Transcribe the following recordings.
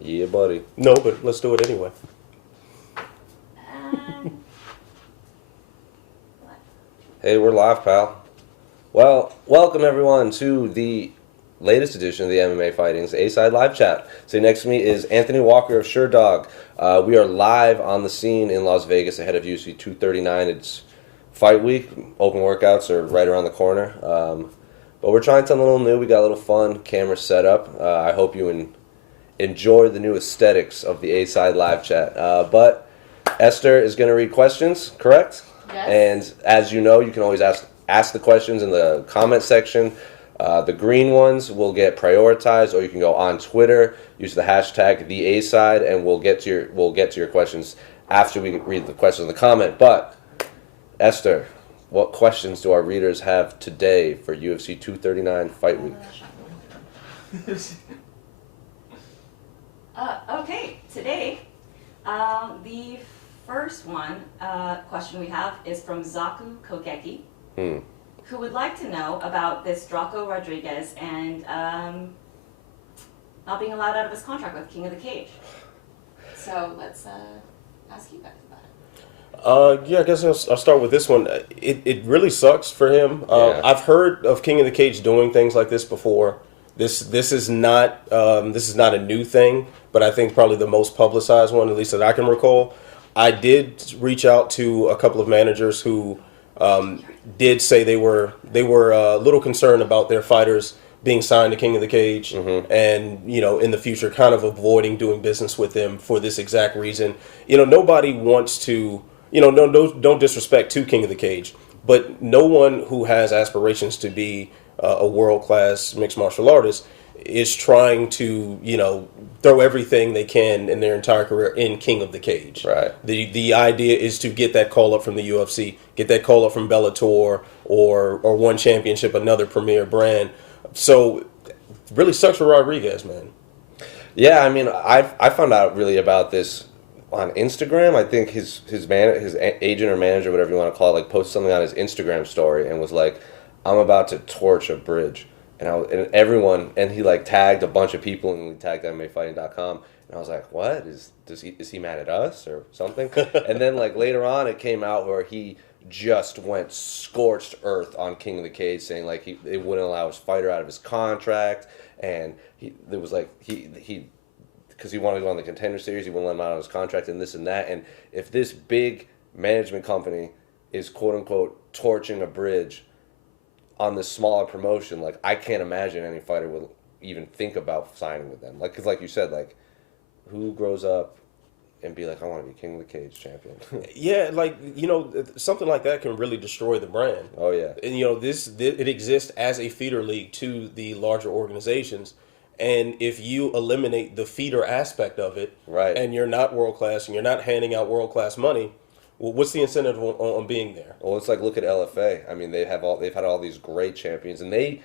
Yeah, buddy. No, but let's do it anyway. Um, Hey, we're live, pal. Well, welcome everyone to the latest edition of the MMA Fighting's A-Side Live Chat. Sitting next to me is Anthony Walker of Sherdog. We are live on the scene in Las Vegas ahead of UFC 239. It's fight week. Open workouts are right around the corner. But we're trying something a little new. We got a little fun camera setup. I hope you enjoy the new aesthetics of the A-Side Live Chat. But Esther is going to read questions, correct? Yes. And as you know, you can always ask the questions in the comment section. The green ones will get prioritized, or you can go on Twitter, use the hashtag #TheAside, and we'll get to your questions after we read the questions in the comment. But Esther, what questions do our readers have today for UFC 239 Fight Week? Okay, today, the first question we have is from Zaku Kogeki, who would like to know about this Draco Rodriguez and not being allowed out of his contract with King of the Cage. So let's ask you guys about it. Yeah, I guess I'll start with this one. It really sucks for him. Yeah. I've heard of King of the Cage doing things like this before. This is not a new thing, but I think probably the most publicized one, at least that I can recall. I did reach out to a couple of managers who did say they were a little concerned about their fighters being signed to King of the Cage, and in the future, kind of avoiding doing business with them for this exact reason. Nobody wants to. Don't disrespect to King of the Cage, but no one who has aspirations to be a world-class mixed martial artist is trying to, throw everything they can in their entire career in King of the Cage. Right. The idea is to get that call up from the UFC, get that call up from Bellator or one championship, another premier brand. So it really sucks for Rodriguez, man. Yeah, I mean, I found out really about this on Instagram. I think his agent or manager, whatever you want to call it, like posted something on his Instagram story and was like, "I'm about to torch a bridge," and he like tagged a bunch of people and we tagged MMAfighting.com, and I was like, "What is he mad at us or something?" And then like later on, it came out where he just went scorched earth on King of the Cage, saying like they wouldn't allow his fighter out of his contract, and because he wanted to go on the Contender Series, he wouldn't let him out of his contract, and this and that. And if this big management company is quote unquote torching a bridge on this smaller promotion, like I can't imagine any fighter would even think about signing with them. Like, because like you said, like who grows up and be like, I want to be King of the Cage champion? Yeah, something like that can really destroy the brand. Oh yeah. And it exists as a feeder league to the larger organizations. And if you eliminate the feeder aspect of it, Right. and you're not world class and you're not handing out world class money, well, what's the incentive on being there? Well, it's like, look at LFA. I mean, they've had all these great champions, and they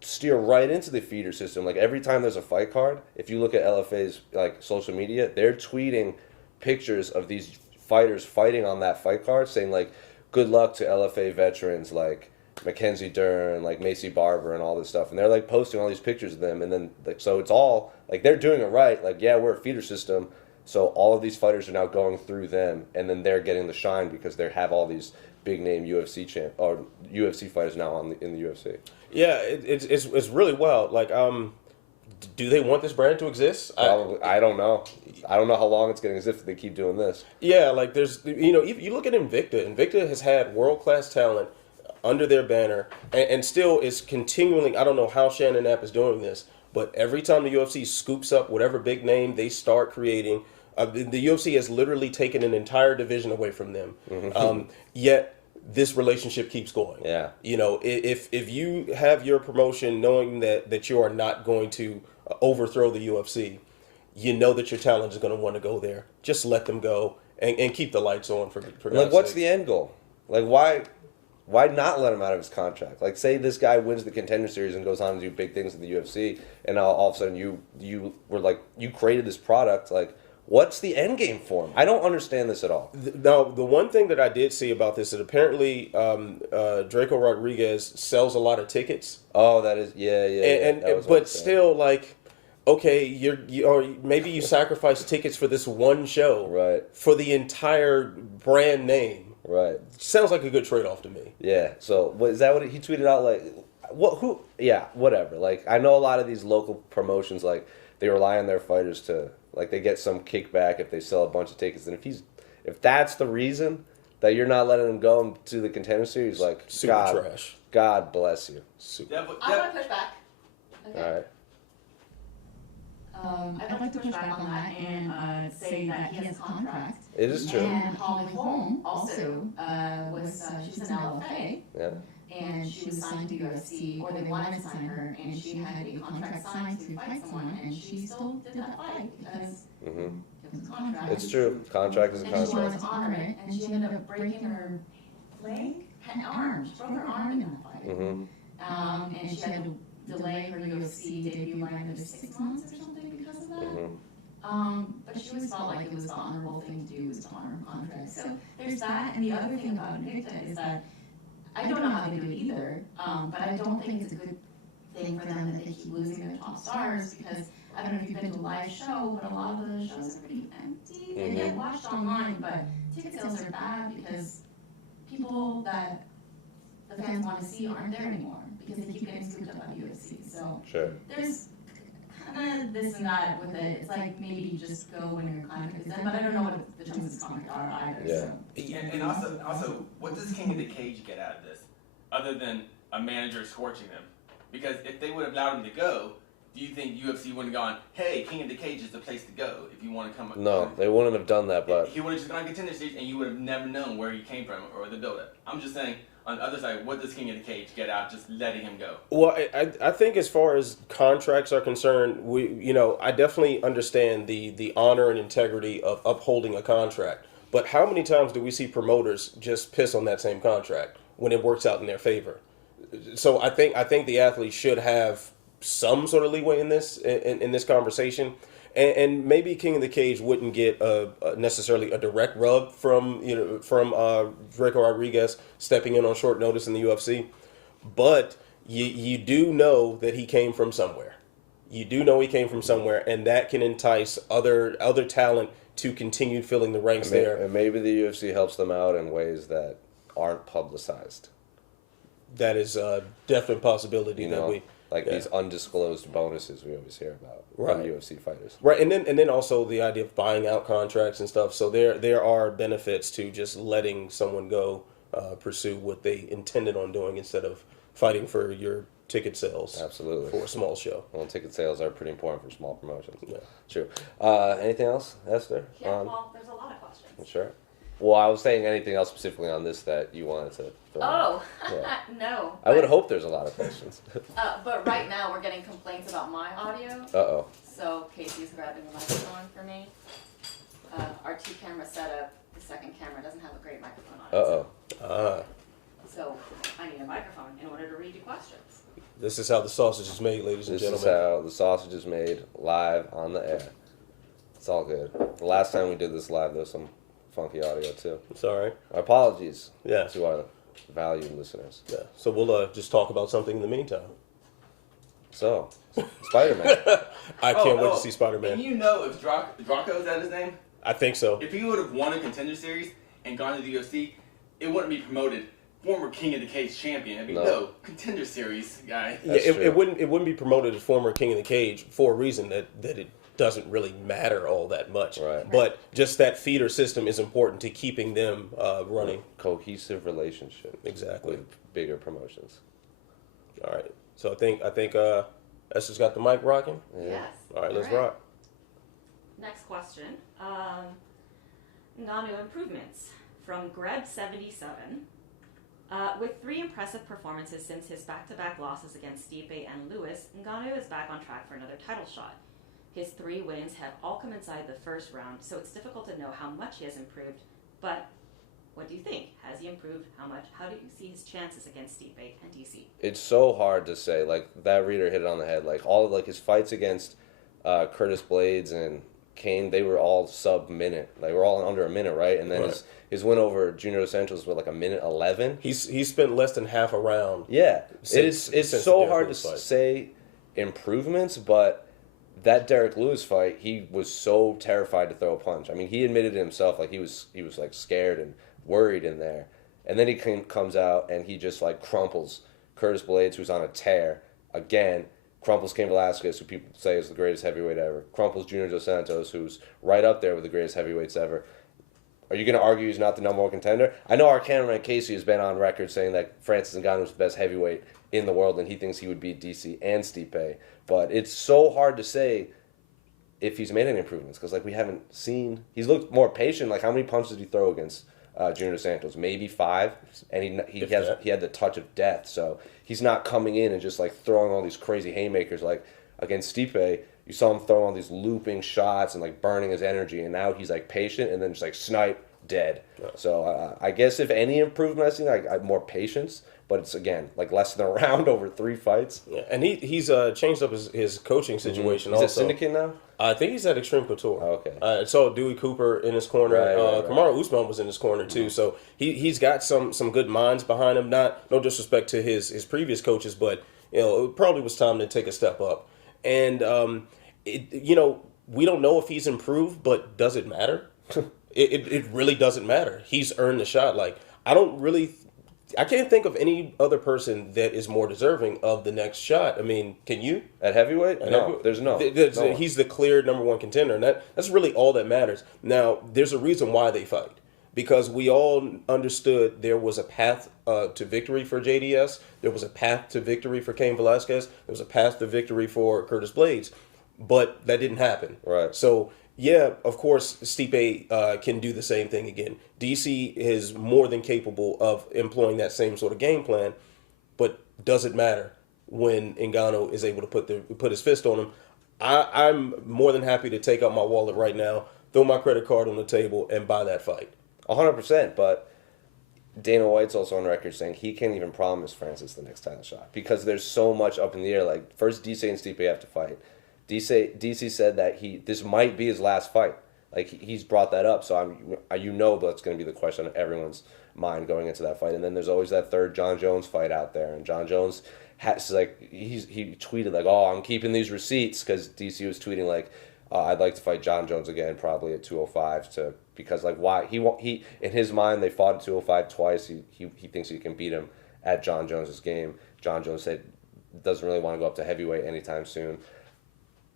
steer right into the feeder system. Like every time there's a fight card, if you look at LFA's like social media, they're tweeting pictures of these fighters fighting on that fight card, saying like, "Good luck to LFA veterans like Mackenzie Dern, like Macy Barber, and all this stuff." And they're like posting all these pictures of them, and then like so it's all like they're doing it right. Like, yeah, we're a feeder system. So all of these fighters are now going through them, and then they're getting the shine because they have all these big name UFC fighters now in the UFC. Yeah, it's really wild. Like, do they want this brand to exist? Probably, I don't know. I don't know how long it's going to exist if they keep doing this. Yeah, like there's if you look at Invicta. Invicta has had world class talent under their banner, and still is continually. I don't know how Shannon Knapp is doing this, but every time the UFC scoops up whatever big name they start creating. The UFC has literally taken an entire division away from them. Yet this relationship keeps going. Yeah. If you have your promotion knowing that you are not going to overthrow the UFC, you know that your talent is going to want to go there. Just let them go and keep the lights on for like, what's the end goal? Like, why not let him out of his contract? Like, say this guy wins the Contender Series and goes on to do big things in the UFC, and now all of a sudden you were like, you created this product, like, what's the end game for him? I don't understand this at all. Now, the one thing that I did see about this is that apparently Draco Rodriguez sells a lot of tickets. Oh, that is, yeah. But still, like, okay, or maybe you sacrifice tickets for this one show, Right. for the entire brand name. Right. Sounds like a good trade-off to me. Yeah. So what is that? What he tweeted out? Like, what? Who? Yeah. Whatever. Like, I know a lot of these local promotions, like, they rely on their fighters to, like, they get some kickback if they sell a bunch of tickets, and if that's the reason that you're not letting him go to the contender series, like, Super trash. God bless you. I'm going to push back. Okay. All right. I'd like to push back on that and say that he has a contract. It is true. And Holm also she's an LFA. Yeah. And she was signed to UFC, or they wanted to sign her, and she had a contract signed to fight someone, and she still did that fight because it was a contract. It's true. Contract is a And she wanted contract. to honor it, and she ended up breaking her leg and arm. She broke her arm in that fight. And she had to delay her UFC debut by another 6 months or something because of that. But she always felt like it was the honorable thing to do, was to honor her contract. So there's that, and the other thing about Invicta is that I don't know how they do it either, but I don't think it's a good thing for them that they keep losing their top stars, because I don't know if you've been to a live show, but a lot of the shows are pretty empty. They get watched online, but ticket sales are bad because people that the fans want to see aren't there anymore because they keep getting scooped up by UFC. So Sure. there's kind of this and that with it. It's like maybe you just go when your contract is done, but I don't know what the terms of this contract are either. Yeah. So. And also, what does King of the Cage get out of this, other than a manager scorching them? Because if they would have allowed him to go, do you think UFC would have gone, hey, King of the Cage is the place to go if you want to come? No, they wouldn't have done that, but He would have just gone contender stage, and you would have never known where he came from or the build-up. I'm just saying, on the other side, what does King of the Cage get out just letting him go? Well, I think as far as contracts are concerned, I definitely understand the honor and integrity of upholding a contract. But how many times do we see promoters just piss on that same contract when it works out in their favor? So I think the athletes should have some sort of leeway in this conversation. And maybe King of the Cage wouldn't get necessarily a direct rub from Draco Rodriguez stepping in on short notice in the UFC, but you do know that he came from somewhere. You do know he came from somewhere, and that can entice other talent to continue filling the ranks there. and maybe the UFC helps them out in ways that aren't publicized. That is a definite possibility These undisclosed bonuses we always hear about from Right. UFC fighters. Right, and then also the idea of buying out contracts and stuff. So there are benefits to just letting someone go pursue what they intended on doing instead of fighting for your ticket sales. Absolutely. For a small show. Well, ticket sales are pretty important for small promotions. Yeah. True. Anything else, Esther? Yeah, well, there's a lot of questions. Sure. Well, I was saying anything else specifically on this that you wanted to throw in? Oh, Yeah. no. I would but- hope there's a lot of questions. But right now we're getting complaints about my audio. Uh-oh. So Casey's grabbing the microphone for me. Our 2-camera setup, the second camera doesn't have a great microphone on it. Uh-oh. So I need a microphone in order to read your questions. This is how the sausage is made, ladies and This is gentlemen. how the sausage is made live on the air. It's all good. The last time we did this live, there was some funky audio, too. It's all right. Our apologies Yeah. to our valued listeners. Yeah. So we'll just talk about something in the meantime. So, Spider-Man. I can't wait to see Spider-Man. And you know if Draco, is that his name? I think so. If he would have won a contender series and gone to the UFC, it wouldn't be promoted former King of the Cage champion. It'd be No. contender series guy. Yeah, That's true. it wouldn't be promoted as former King of the Cage for a reason that it doesn't really matter all that much. Right. But just that feeder system is important to keeping them running. Cohesive relationship. Exactly. With bigger promotions. All right. So I think Esther's got the mic rocking. Yeah. Yes. All right, let's All right. rock. Next question. Ngannou improvements from Greb77. With 3 impressive performances since his back-to-back losses against Stipe and Lewis, Ngannou is back on track for another title shot. His 3 wins have all come inside the first round, so it's difficult to know how much he has improved. But what do you think? Has he improved? How much? How do you see his chances against Stipe and DC? It's so hard to say. Like, that reader hit it on the head. Like, all of, like, his fights against Curtis Blades and Kane, they were all sub-minute. They were all under a minute, right? And then Right. his win over Junior Dos Santos was like a minute 11. He's spent less than half a round. Yeah. Since It's the so hard to Diaz fight. say improvements, but that Derek Lewis fight, he was so terrified to throw a punch. I mean, he admitted it himself, like he was like scared and worried in there. And then he comes out and he just like crumples Curtis Blaydes, who's on a tear again. Crumples Cain Velasquez, who people say is the greatest heavyweight ever. Crumples Junior Dos Santos, who's right up there with the greatest heavyweights ever. Are you going to argue he's not the number one contender? I know our cameraman Casey has been on record saying that Francis Ngannou is the best heavyweight in the world, and he thinks he would beat DC and Stipe. But it's so hard to say if he's made any improvements because, like, we haven't seen. He's looked more patient. Like, how many punches did he throw against Junior Dos Santos? Maybe 5, and he had the touch of death. So he's not coming in and just like throwing all these crazy haymakers like against Stipe. You saw him throwing all these looping shots and like burning his energy, and now he's like patient and then just like snipe dead. Yeah. So I guess if any improvement I've seen, I more patience, but it's again like less than a round over 3 fights. Yeah, and he's changed up his coaching situation. He's also at Syndicate now. I think he's at Extreme Couture. Oh, okay. I saw Dewey Cooper in his corner. Right. Kamaru Usman was in his corner too. So he's got some good minds behind him. No disrespect to his previous coaches, but it probably was time to take a step up. And we don't know if he's improved, but does it matter? It really doesn't matter. He's earned the shot. Like I can't think of any other person that is more deserving of the next shot. I mean, can you? At heavyweight? No, there's no. He's the clear number one contender, and that's really all that matters. Now, there's a reason why they fight. Because we all understood there was a path to victory for JDS. There was a path to victory for Cain Velasquez. There was a path to victory for Curtis Blaydes. But that didn't happen. Right. So, yeah, of course, Stipe can do the same thing again. DC is more than capable of employing that same sort of game plan. But does it matter when Ngannou is able to put his fist on him? I'm more than happy to take out my wallet right now, throw my credit card on the table, and buy that fight. 100%, but Dana White's also on record saying he can't even promise Francis the next title shot because there's so much up in the air. Like, first DC and Stipe have to fight. DC said that this might be his last fight. Like, he's brought that up, so that's going to be the question on everyone's mind going into that fight. And then there's always that third Jon Jones fight out there, and Jon Jones he tweeted like, "Oh, I'm keeping these receipts," because DC was tweeting like, "I'd like to fight Jon Jones again, probably at 205 because like why he in his mind they fought at 205 twice. He thinks he can beat him at Jon Jones's game. Jon Jones said doesn't really want to go up to heavyweight anytime soon.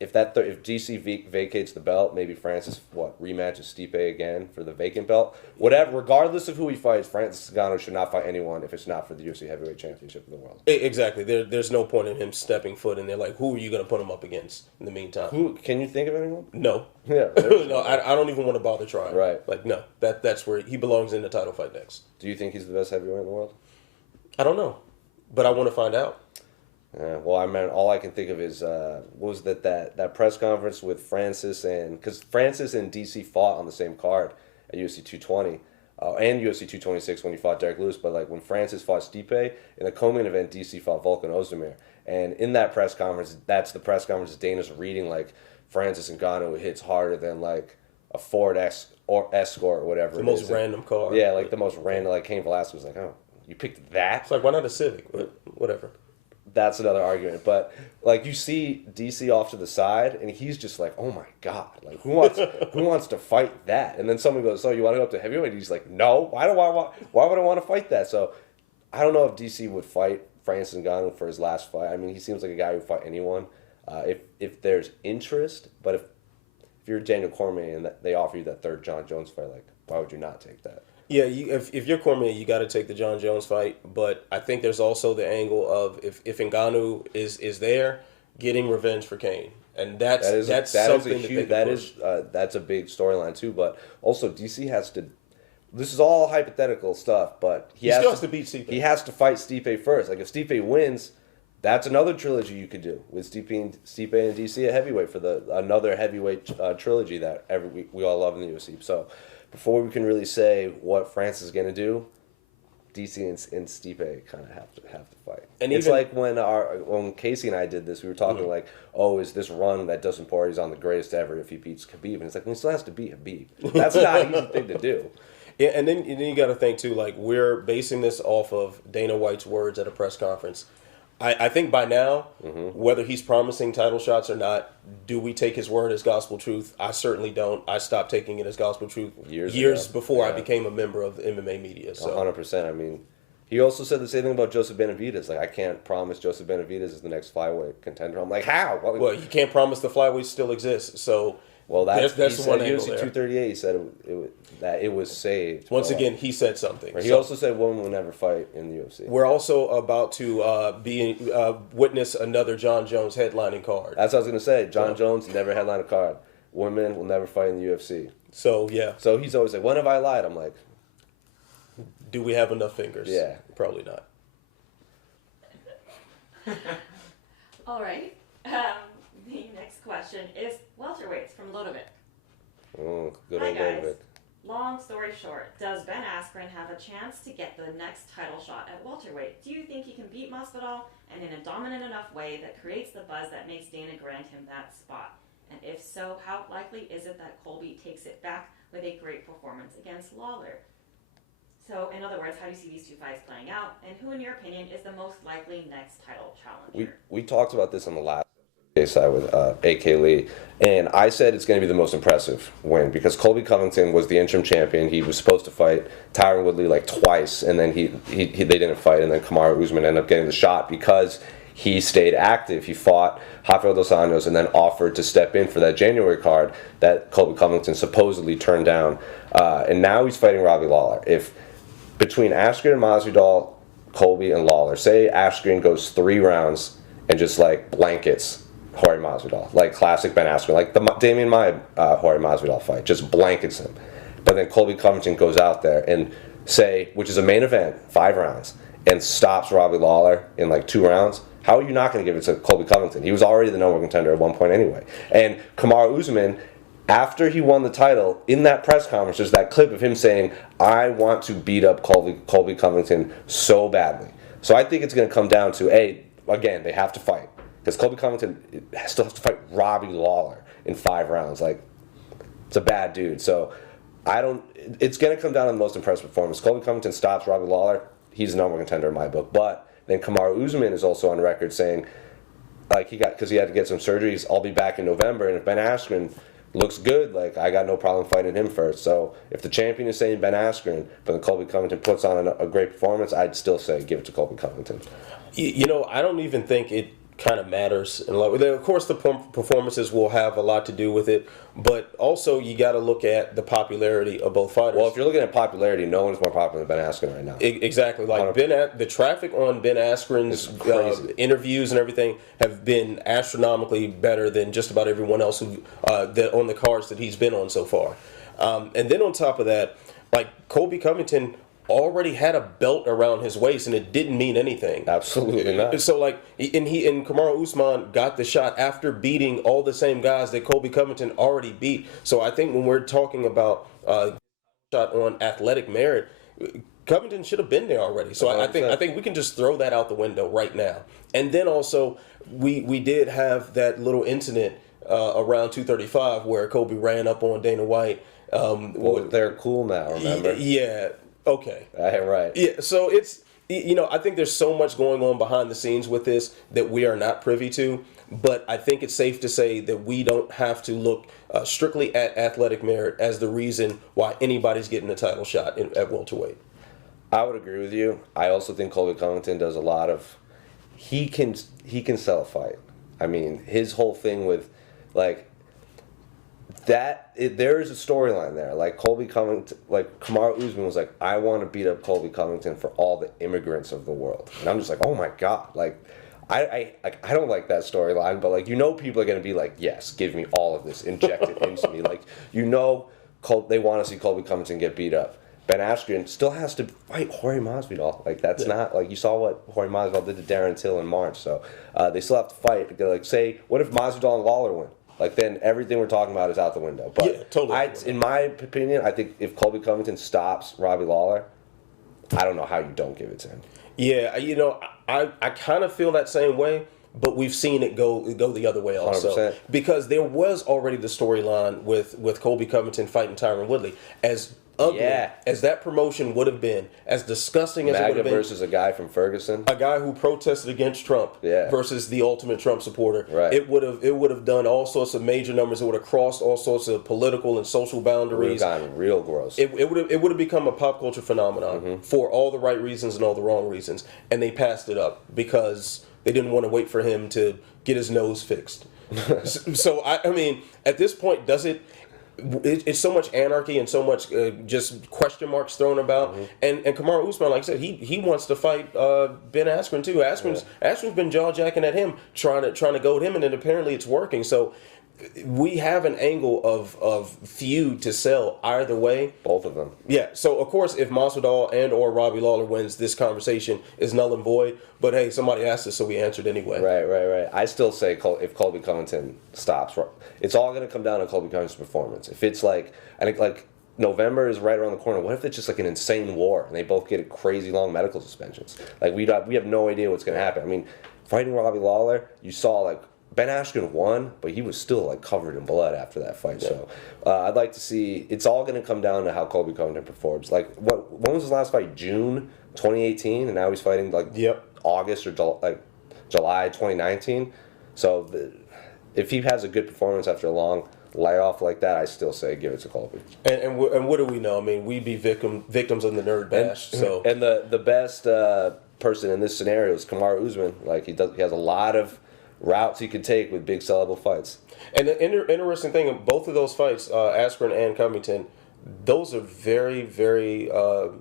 If DC vacates the belt, maybe Francis rematches Stipe again for the vacant belt. Whatever, regardless of who he fights, Francis Ngannou should not fight anyone if it's not for the UFC Heavyweight Championship of the world. Exactly. There's no point in him stepping foot in there. Like, who are you going to put him up against in the meantime? Who can you think of anyone? No. Yeah. No, I don't even want to bother trying. Right. Like, no. That's where he belongs in the title fight next. Do you think he's the best heavyweight in the world? I don't know, but I want to find out. Well, I mean, all I can think of is what was that press conference with Francis because Francis and DC fought on the same card at UFC 220 and UFC 226 when he fought Derek Lewis. But like when Francis fought Stipe in the co-main event, DC fought Volkan Ozdemir, and in that press conference, that's the press conference Dana's reading like Francis Ngannou hits harder than like a Ford Escort or whatever. The most random car. Yeah, like the most random. Like Cain Velasquez was like, oh, you picked that? It's like, why not a Civic? Whatever. That's another argument, but like you see DC off to the side, and he's just like, "Oh my god! Like who wants to fight that?" And then someone goes, "So you want to go up to heavyweight?" And he's like, "No. Why would I want to fight that?" So I don't know if DC would fight Francis Ngannou for his last fight. I mean, he seems like a guy who would fight anyone if there's interest. But if you're Daniel Cormier and they offer you that third Jon Jones fight, like why would you not take that? Yeah, if you're Cormier, you got to take the Jon Jones fight. But I think there's also the angle of if Ngannou is there, getting revenge for Cain, and that's something that's a big storyline too. But also DC has to. This is all hypothetical stuff, but he still has to beat Stipe. He has to fight Stipe first. Like if Stipe wins, that's another trilogy you could do with Stipe and DC at heavyweight for another heavyweight trilogy that we all love in the UFC. So. Before we can really say what France is going to do, DC and Stipe kind of have to fight. And it's like when Casey and I did this, we were talking like, oh, is this run that Dustin Poirier's on the greatest ever if he beats Khabib? And it's like, well, he still has to beat Khabib. That's not an easy thing to do. Yeah, and then you got to think too, like we're basing this off of Dana White's words at a press conference. I think by now, whether he's promising title shots or not, do we take his word as gospel truth? I certainly don't. I stopped taking it as gospel truth years before I became a member of the MMA media. So 100%. I mean, he also said the same thing about Joseph Benavidez. Like, I can't promise Joseph Benavidez is the next flyweight contender. I'm like, how? Well, you can't promise the flyweight still exists. So that's the one angle UFC there. 238. He said that it was saved. Once again, he said something. He also said women will never fight in the UFC. We're also about to witness another Jon Jones headlining card. That's what I was going to say. Jon Jones never headlined a card. Women will never fight in the UFC. So, yeah. So he's always like, when have I lied? I'm like, do we have enough fingers? Yeah. Probably not. All right. The next question is welterweights from Lodovic. Good Hi old guys. Lodovic. Long story short, does Ben Askren have a chance to get the next title shot at welterweight? Do you think he can beat Masvidal and in a dominant enough way that creates the buzz that makes Dana grant him that spot? And if so, how likely is it that Colby takes it back with a great performance against Lawler? So, in other words, how do you see these two fights playing out? And who, in your opinion, is the most likely next title challenger? We talked about this on the last side with A.K. Lee, and I said it's going to be the most impressive win because Colby Covington was the interim champion. He was supposed to fight Tyron Woodley like twice, and then they didn't fight, and then Kamaru Usman ended up getting the shot because he stayed active. He fought Rafael dos Anjos and then offered to step in for that January card that Colby Covington supposedly turned down, and now he's fighting Robbie Lawler. If between Askren and Masvidal, Colby and Lawler, say Askren goes 3 rounds and just like blankets Jorge Masvidal, like classic Ben Askren, like the Damian Maia Jorge Masvidal fight, just blankets him. But then Colby Covington goes out there and say, which is a main event, 5 rounds, and stops Robbie Lawler in like 2 rounds. How are you not going to give it to Colby Covington? He was already the number 1 contender at one point anyway. And Kamaru Usman, after he won the title, in that press conference, there's that clip of him saying, I want to beat up Colby Covington so badly. So I think it's going to come down to, again, they have to fight. Because Colby Covington still has to fight Robbie Lawler in 5 rounds. Like, it's a bad dude. So it's going to come down to the most impressive performance. Colby Covington stops Robbie Lawler. He's the number 1 contender in my book. But then Kamaru Usman is also on record saying, like, because he had to get some surgeries, I'll be back in November. And if Ben Askren looks good, like, I got no problem fighting him first. So if the champion is saying Ben Askren, but then Colby Covington puts on a great performance, I'd still say give it to Colby Covington. You know, I don't even think it kind of matters. Of course, the performances will have a lot to do with it, but also you got to look at the popularity of both fighters. Well, if you're looking at popularity, no one's more popular than Ben Askren right now. Exactly. Like the traffic on Ben Askren's interviews and everything have been astronomically better than just about everyone else who on the cards that he's been on so far. And then on top of that, like Colby Covington already had a belt around his waist and it didn't mean anything. Absolutely not. So like, and Kamaru Usman got the shot after beating all the same guys that Colby Covington already beat. So I think when we're talking about shot on athletic merit, Covington should have been there already. So I think we can just throw that out the window right now. And then also we did have that little incident around 235 where Colby ran up on Dana White. Well, they're cool now, remember? Yeah. Okay. Right. Yeah, so it's, I think there's so much going on behind the scenes with this that we are not privy to, but I think it's safe to say that we don't have to look strictly at athletic merit as the reason why anybody's getting a title shot at welterweight. I would agree with you. I also think Colby Covington does a lot of, he can sell a fight. I mean, his whole thing with, like, there is a storyline there. Like Colby Covington, like Kamaru Usman was like, I want to beat up Colby Covington for all the immigrants of the world, and I'm just like, oh my god, like, I don't like that storyline, but like, people are gonna be like, yes, give me all of this, inject it into me, like, they want to see Colby Covington get beat up. Ben Askren still has to fight Jorge Masvidal. Like, that's not, like, you saw what Jorge Masvidal did to Darren Till in March, so they still have to fight. They're like, say, what if Masvidal and Lawler win? Like, then everything we're talking about is out the window. But yeah, totally. In my opinion, I think if Colby Covington stops Robbie Lawler, I don't know how you don't give it to him. Yeah, I kind of feel that same way, but we've seen it go the other way also. 100%. Because there was already the storyline with Colby Covington fighting Tyron Woodley. As ugly Yeah. as that promotion would have been, as disgusting as it would MAGA have been, versus a guy from Ferguson. a guy who protested against Trump versus the ultimate Trump supporter, Right. it would have done all sorts of major numbers. It would have crossed all sorts of political and social It would have boundaries. gotten real gross. It would have become a pop culture phenomenon for all the right reasons and all the wrong reasons, and they passed it up because they didn't want to wait for him to get his nose fixed. So I mean, at this point, it's so much anarchy and so much just question marks thrown about. And Kamaru Usman, like I said, he wants to fight Ben Askren too. Askren's been jaw jacking at him, trying to goad him, and then apparently it's working. So we have an angle of feud to sell either way. Both of them. Yeah. So of course, if Masvidal and or Robbie Lawler wins, this conversation is null and void. But hey, somebody asked us, so we answered anyway. Right. I still say if Colby Covington stops, it's all going to come down to Colby Covington's performance. If it's like, I think like November is right around the corner. What if it's just like an insane war and they both get crazy long medical suspensions? Like we have no idea what's going to happen. I mean, fighting Robbie Lawler, you saw like Ben Askren won, but he was still like covered in blood after that fight. Yeah. So I'd like to see. It's all going to come down to how Colby Covington performs. Like when was his last fight? June 2018, and now he's fighting like August or July 2019. So if he has a good performance after a long layoff like that, I still say give it to Colby. And what do we know? I mean, we'd be victims of the nerd bash. And the best person in this scenario is Kamaru Usman. Like he has a lot of routes he could take with big sellable fights. And the interesting thing in both of those fights, Askren and Covington, those are very, very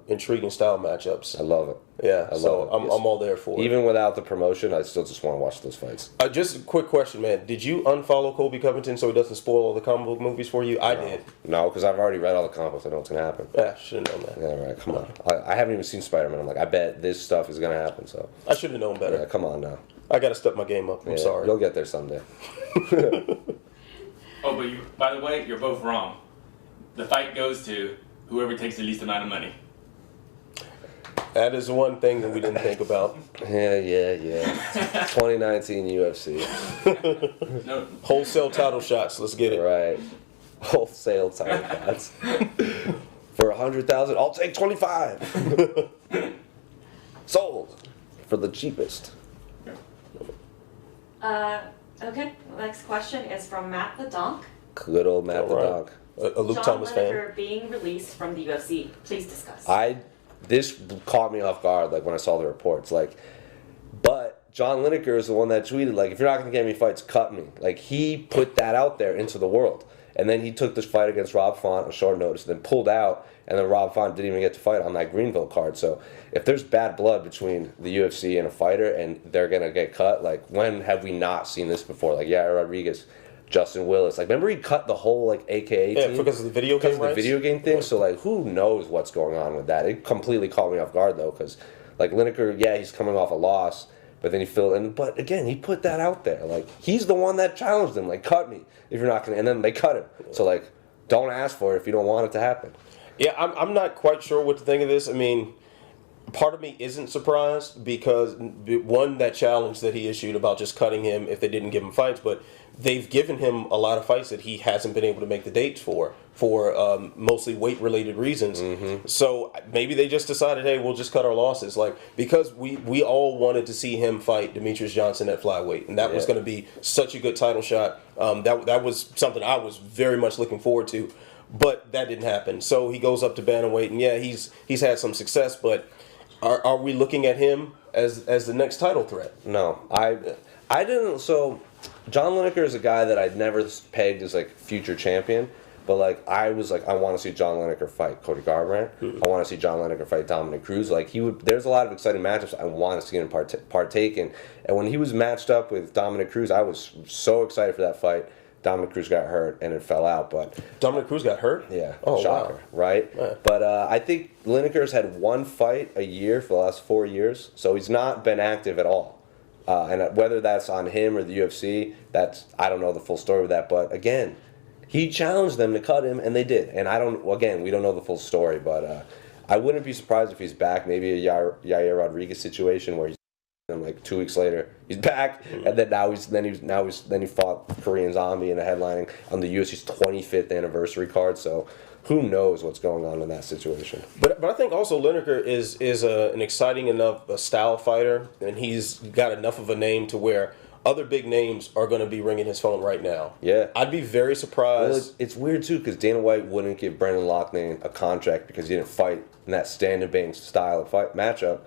intriguing style matchups. I love it. Yeah, I'm all there for it. Even without the promotion, I still just want to watch those fights. Just a quick question, man. Did you unfollow Colby Covington so he doesn't spoil all the comic book movies for you? I did. No, because I've already read all the comic books. I know what's going to happen. Yeah, should have known that. Yeah, right. Come on. I haven't even seen Spider-Man. I'm like, I bet this stuff is going to happen. So I should have known better. Yeah, come on now. I got to step my game up. I'm sorry. You'll get there someday. Oh, but by the way, you're both wrong. The fight goes to whoever takes the least amount of money. That is one thing that we didn't think about. Yeah. 2019 UFC. No. Wholesale title shots. Let's get it. Right. Wholesale title shots. For 100,000, I'll take 25. Sold. For the cheapest. Okay, next question is from Matt the Donk. Good old Matt the Donk. A Luke John Thomas fan. Lineker being released from the UFC. Please discuss. This caught me off guard, like when I saw the reports. Like, but John Lineker is the one that tweeted, like, if you're not going to get me fights, cut me. Like, he put that out there into the world. And then he took this fight against Rob Font on short notice, then pulled out, and then Rob Font didn't even get to fight on that Greenville card. So if there's bad blood between the UFC and a fighter and they're going to get cut, like, when have we not seen this before? Like, Yair Rodriguez, Justin Willis. Like, remember he cut the whole, like, AKA team? Yeah, because of the video game rights? The video game thing. So, like, who knows what's going on with that? It completely caught me off guard, though, because, like, Lineker, yeah, he's coming off a loss, but then he but again, he put that out there. Like, he's the one that challenged him. Like, cut me if you're not going to. And then they cut him. So, like, don't ask for it if you don't want it to happen. Yeah, I'm not quite sure what to think of this. I mean, part of me isn't surprised because, one, that challenge that he issued about just cutting him if they didn't give him fights, but they've given him a lot of fights that he hasn't been able to make the dates for mostly weight-related reasons. Mm-hmm. So maybe they just decided, hey, we'll just cut our losses. Like, because we all wanted to see him fight Demetrius Johnson at flyweight, and that was going to be such a good title shot. That was something I was very much looking forward to, but that didn't happen. So he goes up to bantamweight, and yeah, he's had some success, but are we looking at him as the next title threat? No, I didn't. So John Lineker is a guy that I'd never pegged as like future champion, but like I was like, I want to see John Lineker fight Cody Garbrandt. Mm-hmm. I want to see John Lineker fight Dominic Cruz. Like there's a lot of exciting matchups I want to see him partake in. And when he was matched up with Dominic Cruz, I was so excited for that fight. Dominic Cruz got hurt and it fell out, but Dominic Cruz got hurt? Yeah. Oh, shocker, wow. Right? Yeah. But I think Lineker's had one fight a year for the last 4 years, so he's not been active at all. And whether that's on him or the UFC, I don't know the full story of that. But again, he challenged them to cut him, and they did. And we don't know the full story, but I wouldn't be surprised if he's back. Maybe a Yair Rodriguez situation where he's and like 2 weeks later, he's back, and then he fought Korean Zombie in a headlining on the UFC's 25th anniversary card. So who knows what's going on in that situation? But I think also Lineker is an exciting enough style fighter, and he's got enough of a name to where other big names are going to be ringing his phone right now. Yeah. I'd be very surprised. Well, it's weird too because Dana White wouldn't give Brendan Loughnane a contract because he didn't fight in that stand-and bang style of fight matchup.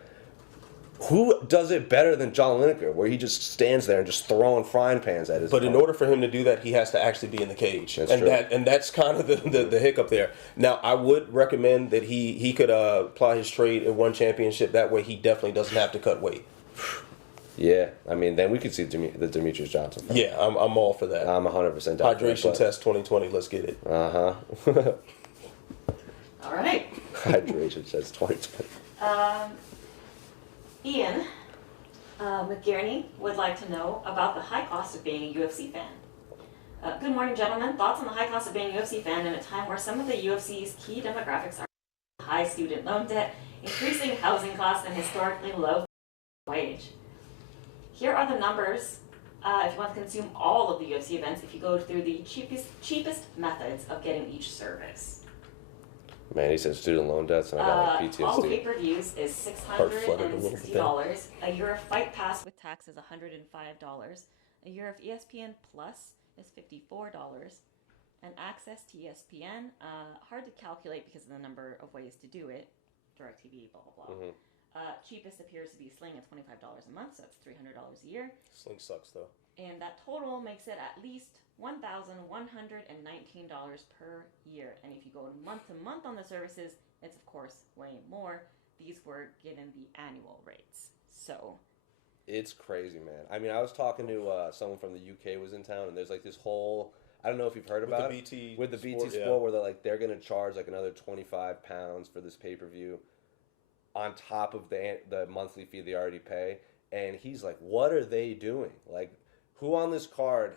Who does it better than John Lineker, where he just stands there and just throwing frying pans at his But in opponent? order for him to do that, he has to actually be in the cage, That's and true. that's kind of the hiccup there. Now, I would recommend that he could apply his trade in one championship. That way, he definitely doesn't have to cut weight. Yeah, I mean, then we could see the Demetrius Johnson fight. Yeah, I'm all for that. I'm 100% down for that, Hydration but- test 2020. Let's get it. Uh-huh. All right. Hydration says 2020. Ian McGierney would like to know about the high cost of being a UFC fan. Good morning, gentlemen. Thoughts on the high cost of being a UFC fan in a time where some of the UFC's key demographics are high student loan debt, increasing housing costs, and historically low wage. Here are the numbers if you want to consume all of the UFC events if you go through the cheapest methods of getting each service. Man, he said student loan debts, and I got like All PTSD. pay-per-views is Heart-fluttered a little bit there. $660. A year of Fight Pass with tax is $105. A year of ESPN Plus is $54. And access to ESPN, hard to calculate because of the number of ways to do it. DirecTV, blah, blah, blah. Cheapest appears to be Sling at $25 a month, so that's $300 a year. Sling sucks though. And that total makes it at least $1,119 per year. And if you go month to month on the services, it's of course way more. These were given the annual rates. So It's crazy, man. I mean, I was talking to someone from the UK was in town, and there's like this whole, I don't know if you've heard With about the it. BT With the BT Sport, Sport, yeah. where they're going to charge like another £25 for this pay-per-view on top of the monthly fee they already pay. And he's like, what are they doing? Like, who on this card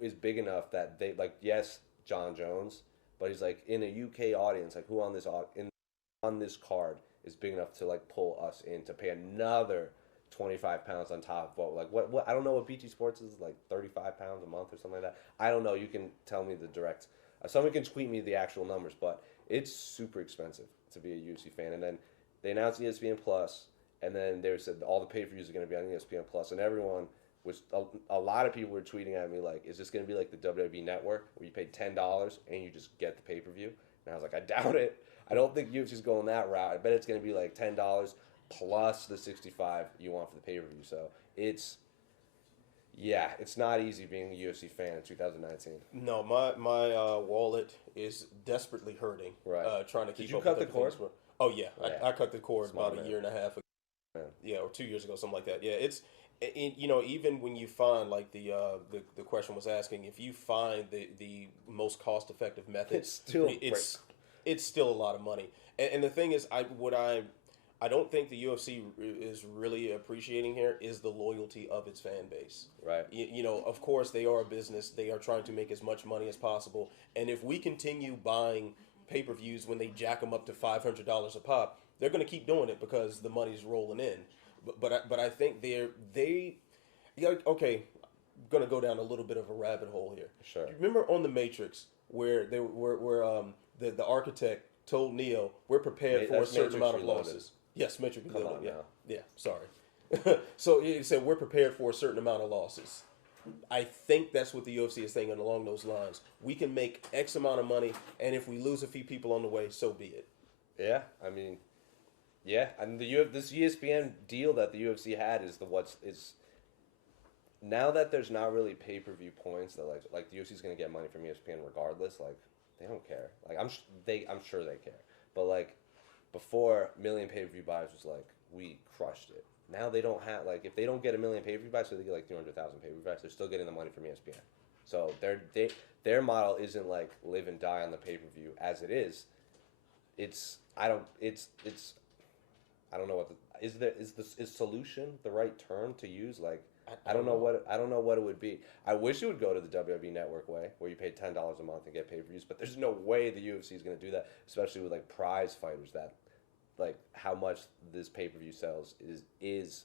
is big enough that they, like, yes, Jon Jones, but he's like, in a UK audience, like, who on this card is big enough to, like, pull us in to pay another £25 on top of what I don't know what BT Sports is, like £35 a month or something like that. I don't know. You can tell me the direct. Someone can tweet me the actual numbers, but it's super expensive to be a UFC fan. And then they announced ESPN Plus, and then they said all the pay-per-views are going to be on ESPN Plus, and everyone was a lot of people were tweeting at me like, "Is this going to be like the WWE Network where you pay $10 and you just get the pay-per-view?" And I was like, I doubt it. I don't think UFC's going that route. I bet it's going to be like $10 plus the $65 you want for the pay-per-view. So it's not easy being a UFC fan in 2019. No, my wallet is desperately hurting. Right. Trying to keep Did you up cut with the cord? everything. Oh yeah, Yeah. I cut the cord Smart about man. a year and a half ago. Man. Yeah, or 2 years ago, something like that. Yeah, it's even when you find like the question was asking if you find the most cost effective method, it's still a lot of money. And the thing is, I don't think the UFC is really appreciating here is the loyalty of its fan base. Right. Of course, they are a business. They are trying to make as much money as possible. And if we continue buying pay-per-views when they jack them up to $500 a pop, they're going to keep doing it because the money's rolling in. But I think okay, I'm going to go down a little bit of a rabbit hole here. Sure. Remember on The Matrix where the architect told Neo, we're prepared for a That's certain Matrix amount of Reloaded. losses. Yes, Matrix Come Reloaded. on Yeah. now. Yeah, sorry. So he said, we're prepared for a certain amount of losses. I think that's what the UFC is saying along those lines. We can make X amount of money, and if we lose a few people on the way, so be it. Yeah, I mean, yeah, and this ESPN deal that the UFC had is now that there's not really pay-per-view points that like the UFC is going to get money from ESPN regardless. Like they don't care. Like I'm sure they care, but like before, million pay-per-view buys was like we crushed it. Now they don't have, like, if they don't get a million pay-per-view buys, so they get like 200,000 pay-per-view buys, they're still getting the money from ESPN. So their model isn't like live and die on the pay-per-view as it is. I don't know is solution the right term to use? Like I don't know what it would be. I wish it would go to the WWE Network way, where you pay $10 a month and get pay-per-views, but there's no way the UFC is going to do that, especially with like prize fighters that, like, how much this pay-per-view sells is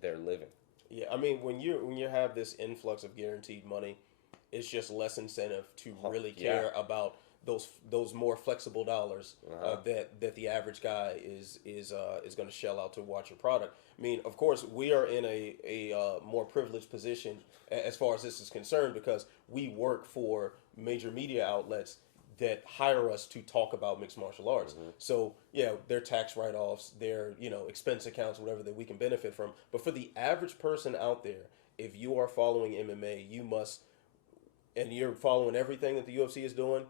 their living. Yeah, I mean, when you have this influx of guaranteed money, it's just less incentive to really care about those more flexible dollars that the average guy is going to shell out to watch your product. I mean, of course, we are in a more privileged position as far as this is concerned because we work for major media outlets that hire us to talk about mixed martial arts. So yeah, their tax write-offs, their expense accounts, whatever that we can benefit from. But for the average person out there, if you are following MMA, you must, and you're following everything that the UFC is doing,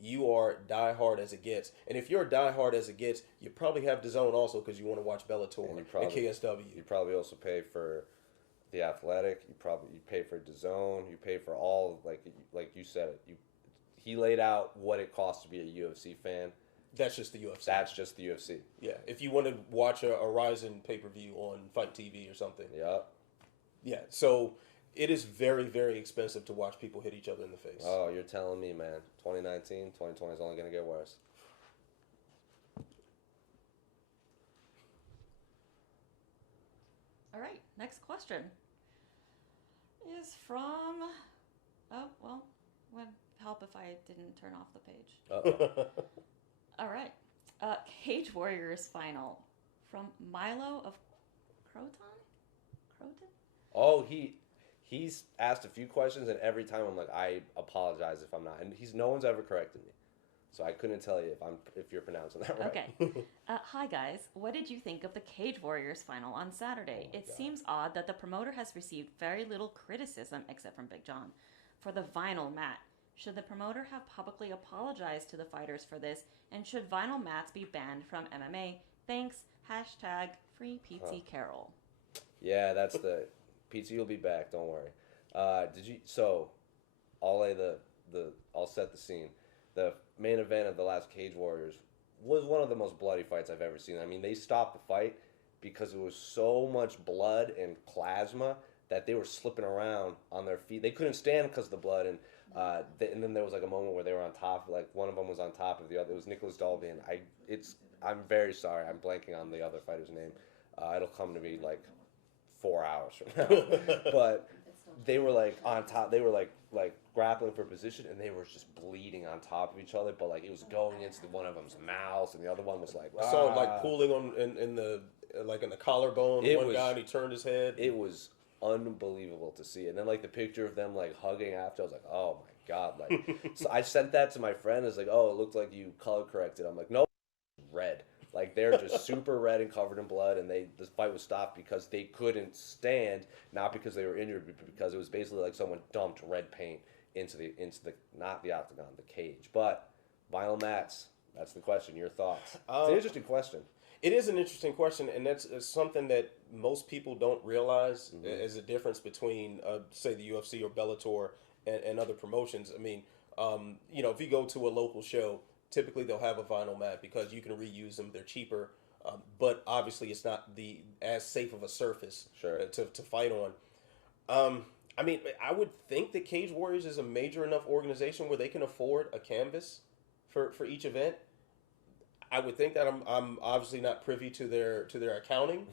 you are diehard as it gets. And if you're diehard as it gets, you probably have DAZN also because you want to watch Bellator and KSW. You probably also pay for The Athletic. You pay for DAZN. You pay for all like you said it. He laid out what it costs to be a UFC fan. That's just the UFC. That's just the UFC. Yeah. If you want to watch a Ryzen pay-per-view on Fight TV or something. Yep. Yeah. So it is very, very expensive to watch people hit each other in the face. Oh, you're telling me, man. 2019, 2020 is only going to get worse. All right, next question is from, would help if I didn't turn off the page. All right, Cage Warriors final from Milo of Croton? Oh, he's asked a few questions, and every time I'm like, I apologize if I'm not. And no one's ever corrected me. So I couldn't tell you if you're pronouncing that right. Okay. Hi, guys. What did you think of the Cage Warriors final on Saturday? It seems odd that the promoter has received very little criticism, except from Big John, for the vinyl mat. Should the promoter have publicly apologized to the fighters for this? And should vinyl mats be banned from MMA? Thanks. # free PT Carroll. Yeah, that's the... PT will be back, don't worry. I'll set the scene. The main event of the last Cage Warriors was one of the most bloody fights I've ever seen. I mean, they stopped the fight because it was so much blood and plasma that they were slipping around on their feet. They couldn't stand because of the blood, and then there was like a moment where they were on top, like one of them was on top of the other. It was Nicholas Dalby, and I'm very sorry, I'm blanking on the other fighter's name. It'll come to me like 4 hours from now. But they were like on top. They were like grappling for position, and they were just bleeding on top of each other. But like it was going into one of them's mouth, and the other one was like like pulling on in the collarbone. Guy, and he turned his head. It was unbelievable to see. And then like the picture of them like hugging after, I was like, oh my god! Like, so I sent that to my friend. It's like, oh, it looked like you color corrected. I'm like, no, red. Like they're just super red and covered in blood, and this fight was stopped because they couldn't stand, not because they were injured, but because it was basically like someone dumped red paint into the not the octagon, the cage. But vinyl mats, that's the question. Your thoughts? It's an interesting question. It is an interesting question, and that's something that most people don't realize as a difference between, say, the UFC or Bellator and other promotions. I mean, if you go to a local show, typically they'll have a vinyl mat because you can reuse them. They're cheaper, but obviously it's not as safe of a surface to fight on. I mean, I would think that Cage Warriors is a major enough organization where they can afford a canvas for each event. I would think that I'm obviously not privy to their accounting,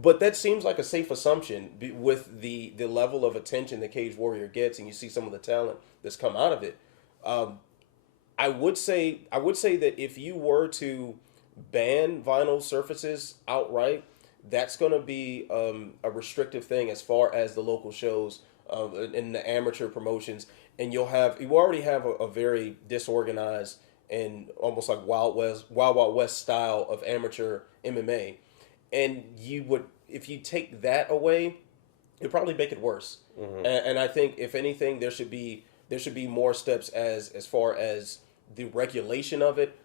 but that seems like a safe assumption with the level of attention that Cage Warrior gets, and you see some of the talent that's come out of it. I would say that if you were to ban vinyl surfaces outright, that's going to be a restrictive thing as far as the local shows and the amateur promotions, and you already have a very disorganized and almost like Wild West style of amateur MMA, and if you take that away, it'd probably make it worse. And I think if anything, there should be more steps as far as the regulation of it.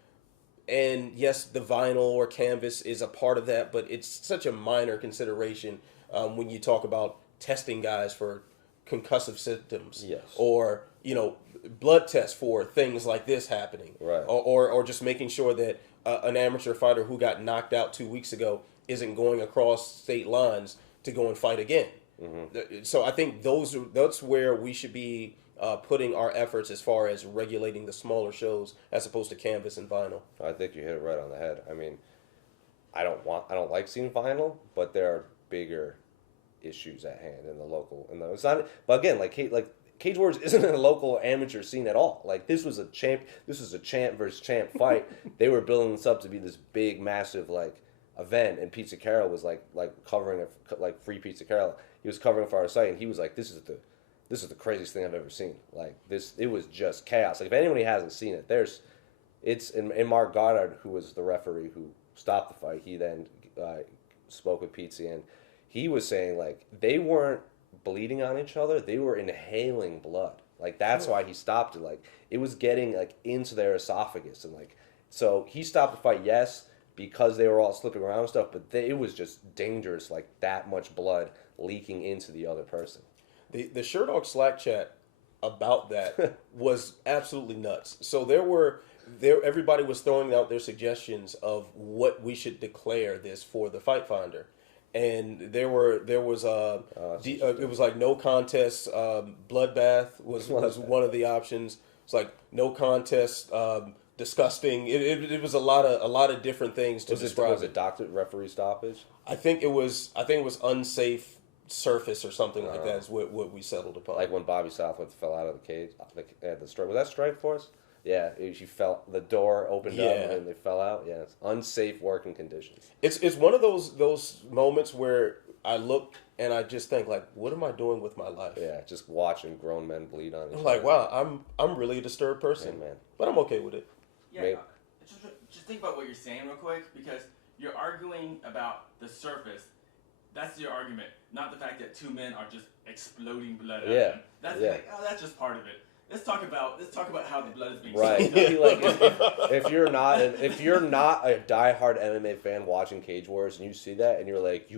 And yes, the vinyl or canvas is a part of that, but it's such a minor consideration when you talk about testing guys for concussive symptoms, or blood tests for things like this happening, right? Or just making sure that an amateur fighter who got knocked out 2 weeks ago isn't going across state lines to go and fight again. So I think that's where we should be putting our efforts as far as regulating the smaller shows as opposed to canvas and vinyl. I think you hit it right on the head. I mean, I don't like seeing vinyl, but there are bigger issues at hand in the local. It's not, but again, Cage Wars isn't a local amateur scene at all. Like this was a champ versus champ fight. They were building this up to be this big, massive event, and Pizza Carol was like covering it, like Free Pizza Carol. He was covering for our site, and he was like, "This is the craziest thing I've ever seen." Like this, it was just chaos. Like if anybody hasn't seen it, it's Mark Goddard, who was the referee who stopped the fight. He then spoke with Pizza, and he was saying like they weren't bleeding on each other, they were inhaling blood. Like that's why he stopped it. Like it was getting like into their esophagus, and like so he stopped the fight. Yes, because they were all slipping around and stuff, but it was just dangerous. Like that much blood leaking into the other person. The Sherdog Slack chat about that was absolutely nuts. So everybody was throwing out their suggestions of what we should declare this for the Fight Finder. And it was like no contest, bloodbath was one of the options. It's like no contest, disgusting. It was a lot of different things to describe. Was it doctor referee stoppage? I think it was unsafe surface or something like that is what we settled upon. Like when Bobby Southwood fell out of the cage, the strike. Was that Strike Force? Yeah, she fell. The door opened up and they fell out. Yeah, it's unsafe working conditions. It's one of those moments where I look and I just think like, what am I doing with my life? Yeah, just watching grown men bleed on each other. I'm like, wow, I'm really a disturbed person, man. But I'm okay with it. Yeah, just think about what you're saying real quick, because you're arguing about the surface. That's your argument, not the fact that two men are just exploding blood out of them. That's like, oh, that's just part of it. Let's talk about how the blood is being right. sucked Like if you're not a diehard MMA fan watching Cage Wars and you see that and you're like,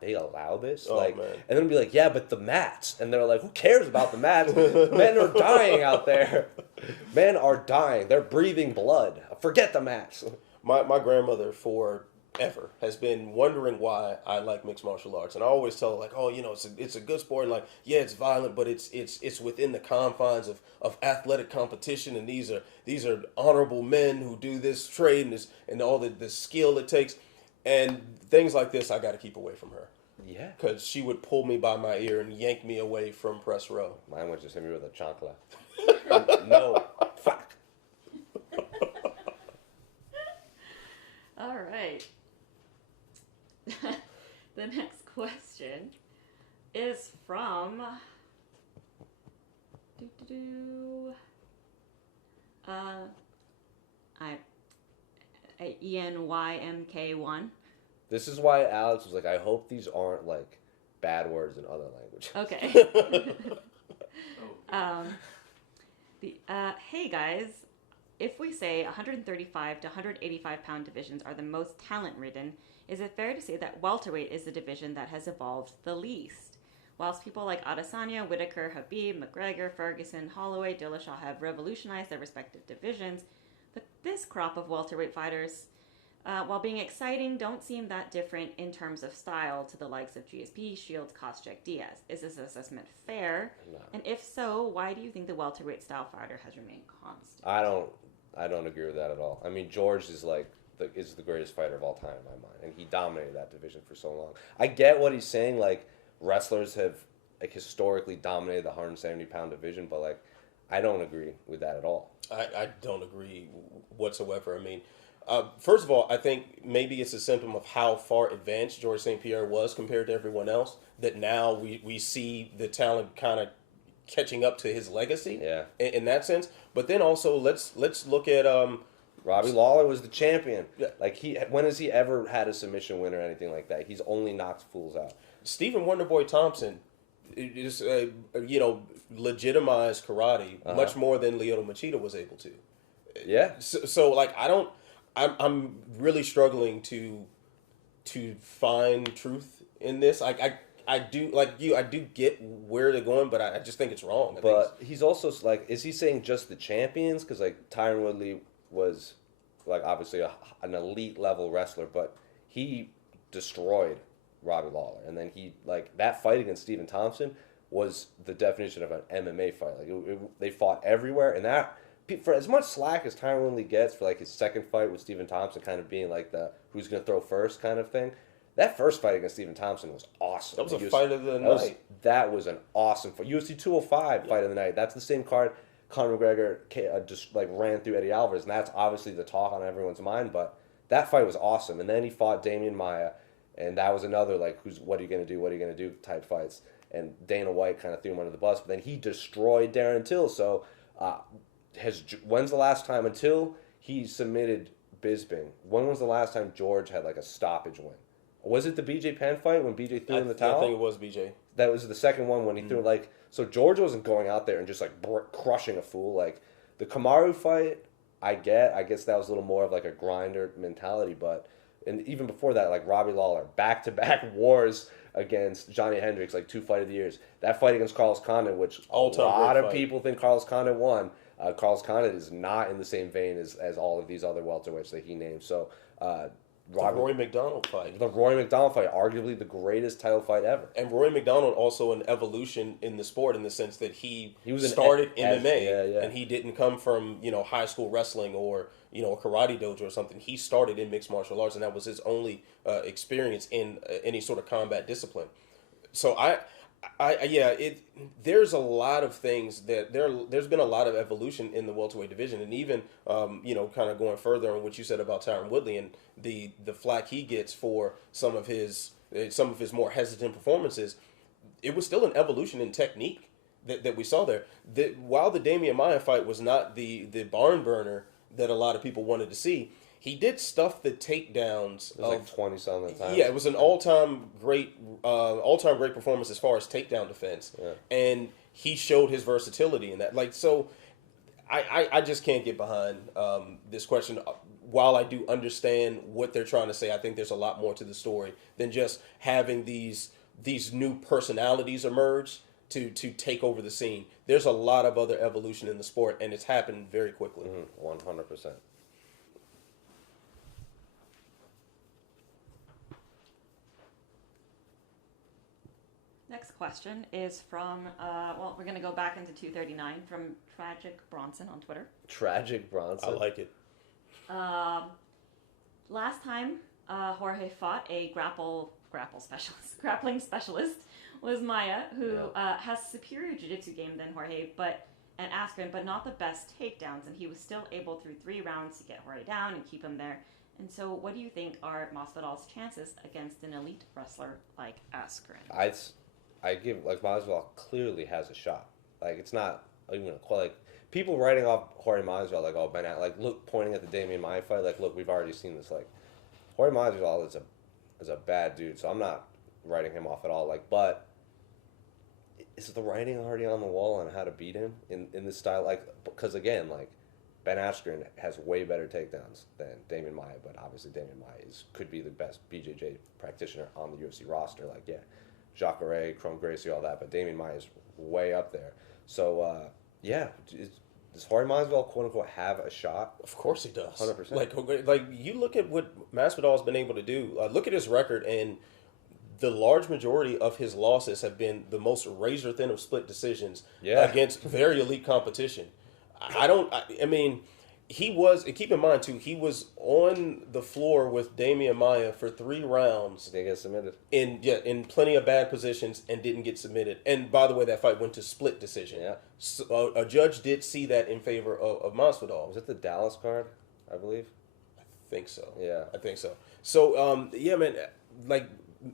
they allow this, man. And then be like, yeah, but the mats, and they're like, who cares about the mats? Men are dying out there. Men are dying. They're breathing blood. Forget the mats. My grandmother forever has been wondering why I like mixed martial arts, and I always tell her like, oh, it's a good sport, and like, yeah, it's violent, but it's within the confines of athletic competition, and these are honorable men who do this trade and all the skill it takes, and things like this I got to keep away from her. Yeah, because she would pull me by my ear and yank me away from press row. Mine would just hit me with a chancla. No, fuck. All right. The next question is from ENYMK1. This is why Alex was like, I hope these aren't like bad words in other languages. Okay. Hey guys, if we say 135 to 185 pound divisions are the most talent-ridden, is it fair to say that welterweight is the division that has evolved the least? Whilst people like Adesanya, Whitaker, Habib, McGregor, Ferguson, Holloway, Dillashaw have revolutionized their respective divisions, but this crop of welterweight fighters, while being exciting, don't seem that different in terms of style to the likes of GSP, Shields, Koscheck, Diaz. Is this assessment fair? No. And if so, why do you think the welterweight style fighter has remained constant? I don't agree with that at all. I mean, George is the greatest fighter of all time in my mind, and he dominated that division for so long. I get what he's saying. Like wrestlers have like historically dominated the 170 pound division, but like I don't agree with that at all. I don't agree whatsoever. I mean, first of all, I think maybe it's a symptom of how far advanced George St. Pierre was compared to everyone else, that now we see the talent kind of catching up to his legacy in that sense. But then also let's look at Robbie Lawler was the champion. Yeah. Like when has he ever had a submission win or anything like that? He's only knocked fools out. Stephen Wonderboy Thompson is legitimized karate much more than Lyoto Machida was able to. Yeah. So like I'm really struggling to find truth in this. I do like you. I do get where they're going, but I just think it's wrong. But he's also like, is he saying just the champions? Because like Tyron Woodley was like obviously an elite level wrestler, but he destroyed Robbie Lawler, and then he like that fight against Stephen Thompson was the definition of an MMA fight. Like they fought everywhere, and that for as much slack as Tyron Woodley gets for like his second fight with Stephen Thompson, kind of being like the who's going to throw first kind of thing. That first fight against Stephen Thompson was awesome. That was a fight of the night. That was an awesome fight. UFC 205 fight of the night. That's the same card Conor McGregor just like ran through Eddie Alvarez, and that's obviously the talk on everyone's mind. But that fight was awesome. And then he fought Damian Maia, and that was another like, what are you gonna do? What are you gonna do? Type fights. And Dana White kind of threw him under the bus, but then he destroyed Darren Till. So, when's the last time until he submitted Bisping? When was the last time George had like a stoppage win? Was it the BJ Penn fight when BJ threw in the towel? I think it was BJ. That was the second one when he threw so George wasn't going out there and just like crushing a fool. Like the Kamaru fight, I guess that was a little more of like a grinder mentality, but and even before that, like Robbie Lawler, back-to-back wars against Johnny Hendricks, like 2 fight of the years. That fight against Carlos Condit, which a lot of people think Carlos Condit won. Carlos Condit is not in the same vein as all of these other welterweights that he named. So The Roy McDonald fight. The Roy McDonald fight, arguably the greatest title fight ever. And Roy McDonald also an evolution in the sport in the sense that he was started MMA yeah. and he didn't come from, high school wrestling or, a karate dojo or something. He started in mixed martial arts and that was his only experience in any sort of combat discipline. So there's a lot of things that there's been a lot of evolution in the welterweight division, and even kind of going further on what you said about Tyron Woodley and the flack he gets for some of his more hesitant performances. It was still an evolution in technique that we saw there. While the Damian Maia fight was not the barn burner that a lot of people wanted to see, he did stuff the takedowns. It was like 20-something times. Yeah, it was an all-time great performance as far as takedown defense, and he showed his versatility in that. I just can't get behind this question. While I do understand what they're trying to say, I think there's a lot more to the story than just having these new personalities emerge to take over the scene. There's a lot of other evolution in the sport, and it's happened very quickly. 100%. Next question is from, we're going to go back into 239 from Tragic Bronson on Twitter. Tragic Bronson. I like it. Last time Jorge fought a grappling specialist was Maia, who has superior jiu-jitsu game than Jorge and Askren, but not the best takedowns, and he was still able through 3 rounds to get Jorge down and keep him there. And so what do you think are Masvidal's chances against an elite wrestler like Askren? I give Masvidal clearly has a shot. Like it's not even people writing off Jorge Masvidal look pointing at the Damian Maia fight look, we've already seen this. Jorge Masvidal is a bad dude, so I'm not writing him off at all. But is the writing already on the wall on how to beat him in this style? Because again, Ben Askren has way better takedowns than Damian Maia, but obviously Damian Maia could be the best BJJ practitioner on the UFC roster. Jacare, Chrome Gracie, all that, but Damian Maia is way up there. So, does Jorge Masvidal, quote unquote, have a shot? Of course he does. 100%. You look at what Masvidal has been able to do. Look at his record, and the large majority of his losses have been the most razor thin of split decisions against very elite competition. Keep in mind too, he was on the floor with Damian Maia for 3 rounds. Didn't get submitted. In plenty of bad positions and didn't get submitted. And by the way, that fight went to split decision. Yeah. So, a judge did see that in favor of Masvidal. Was it the Dallas card, I believe? I think so. Yeah. I think so. So, man,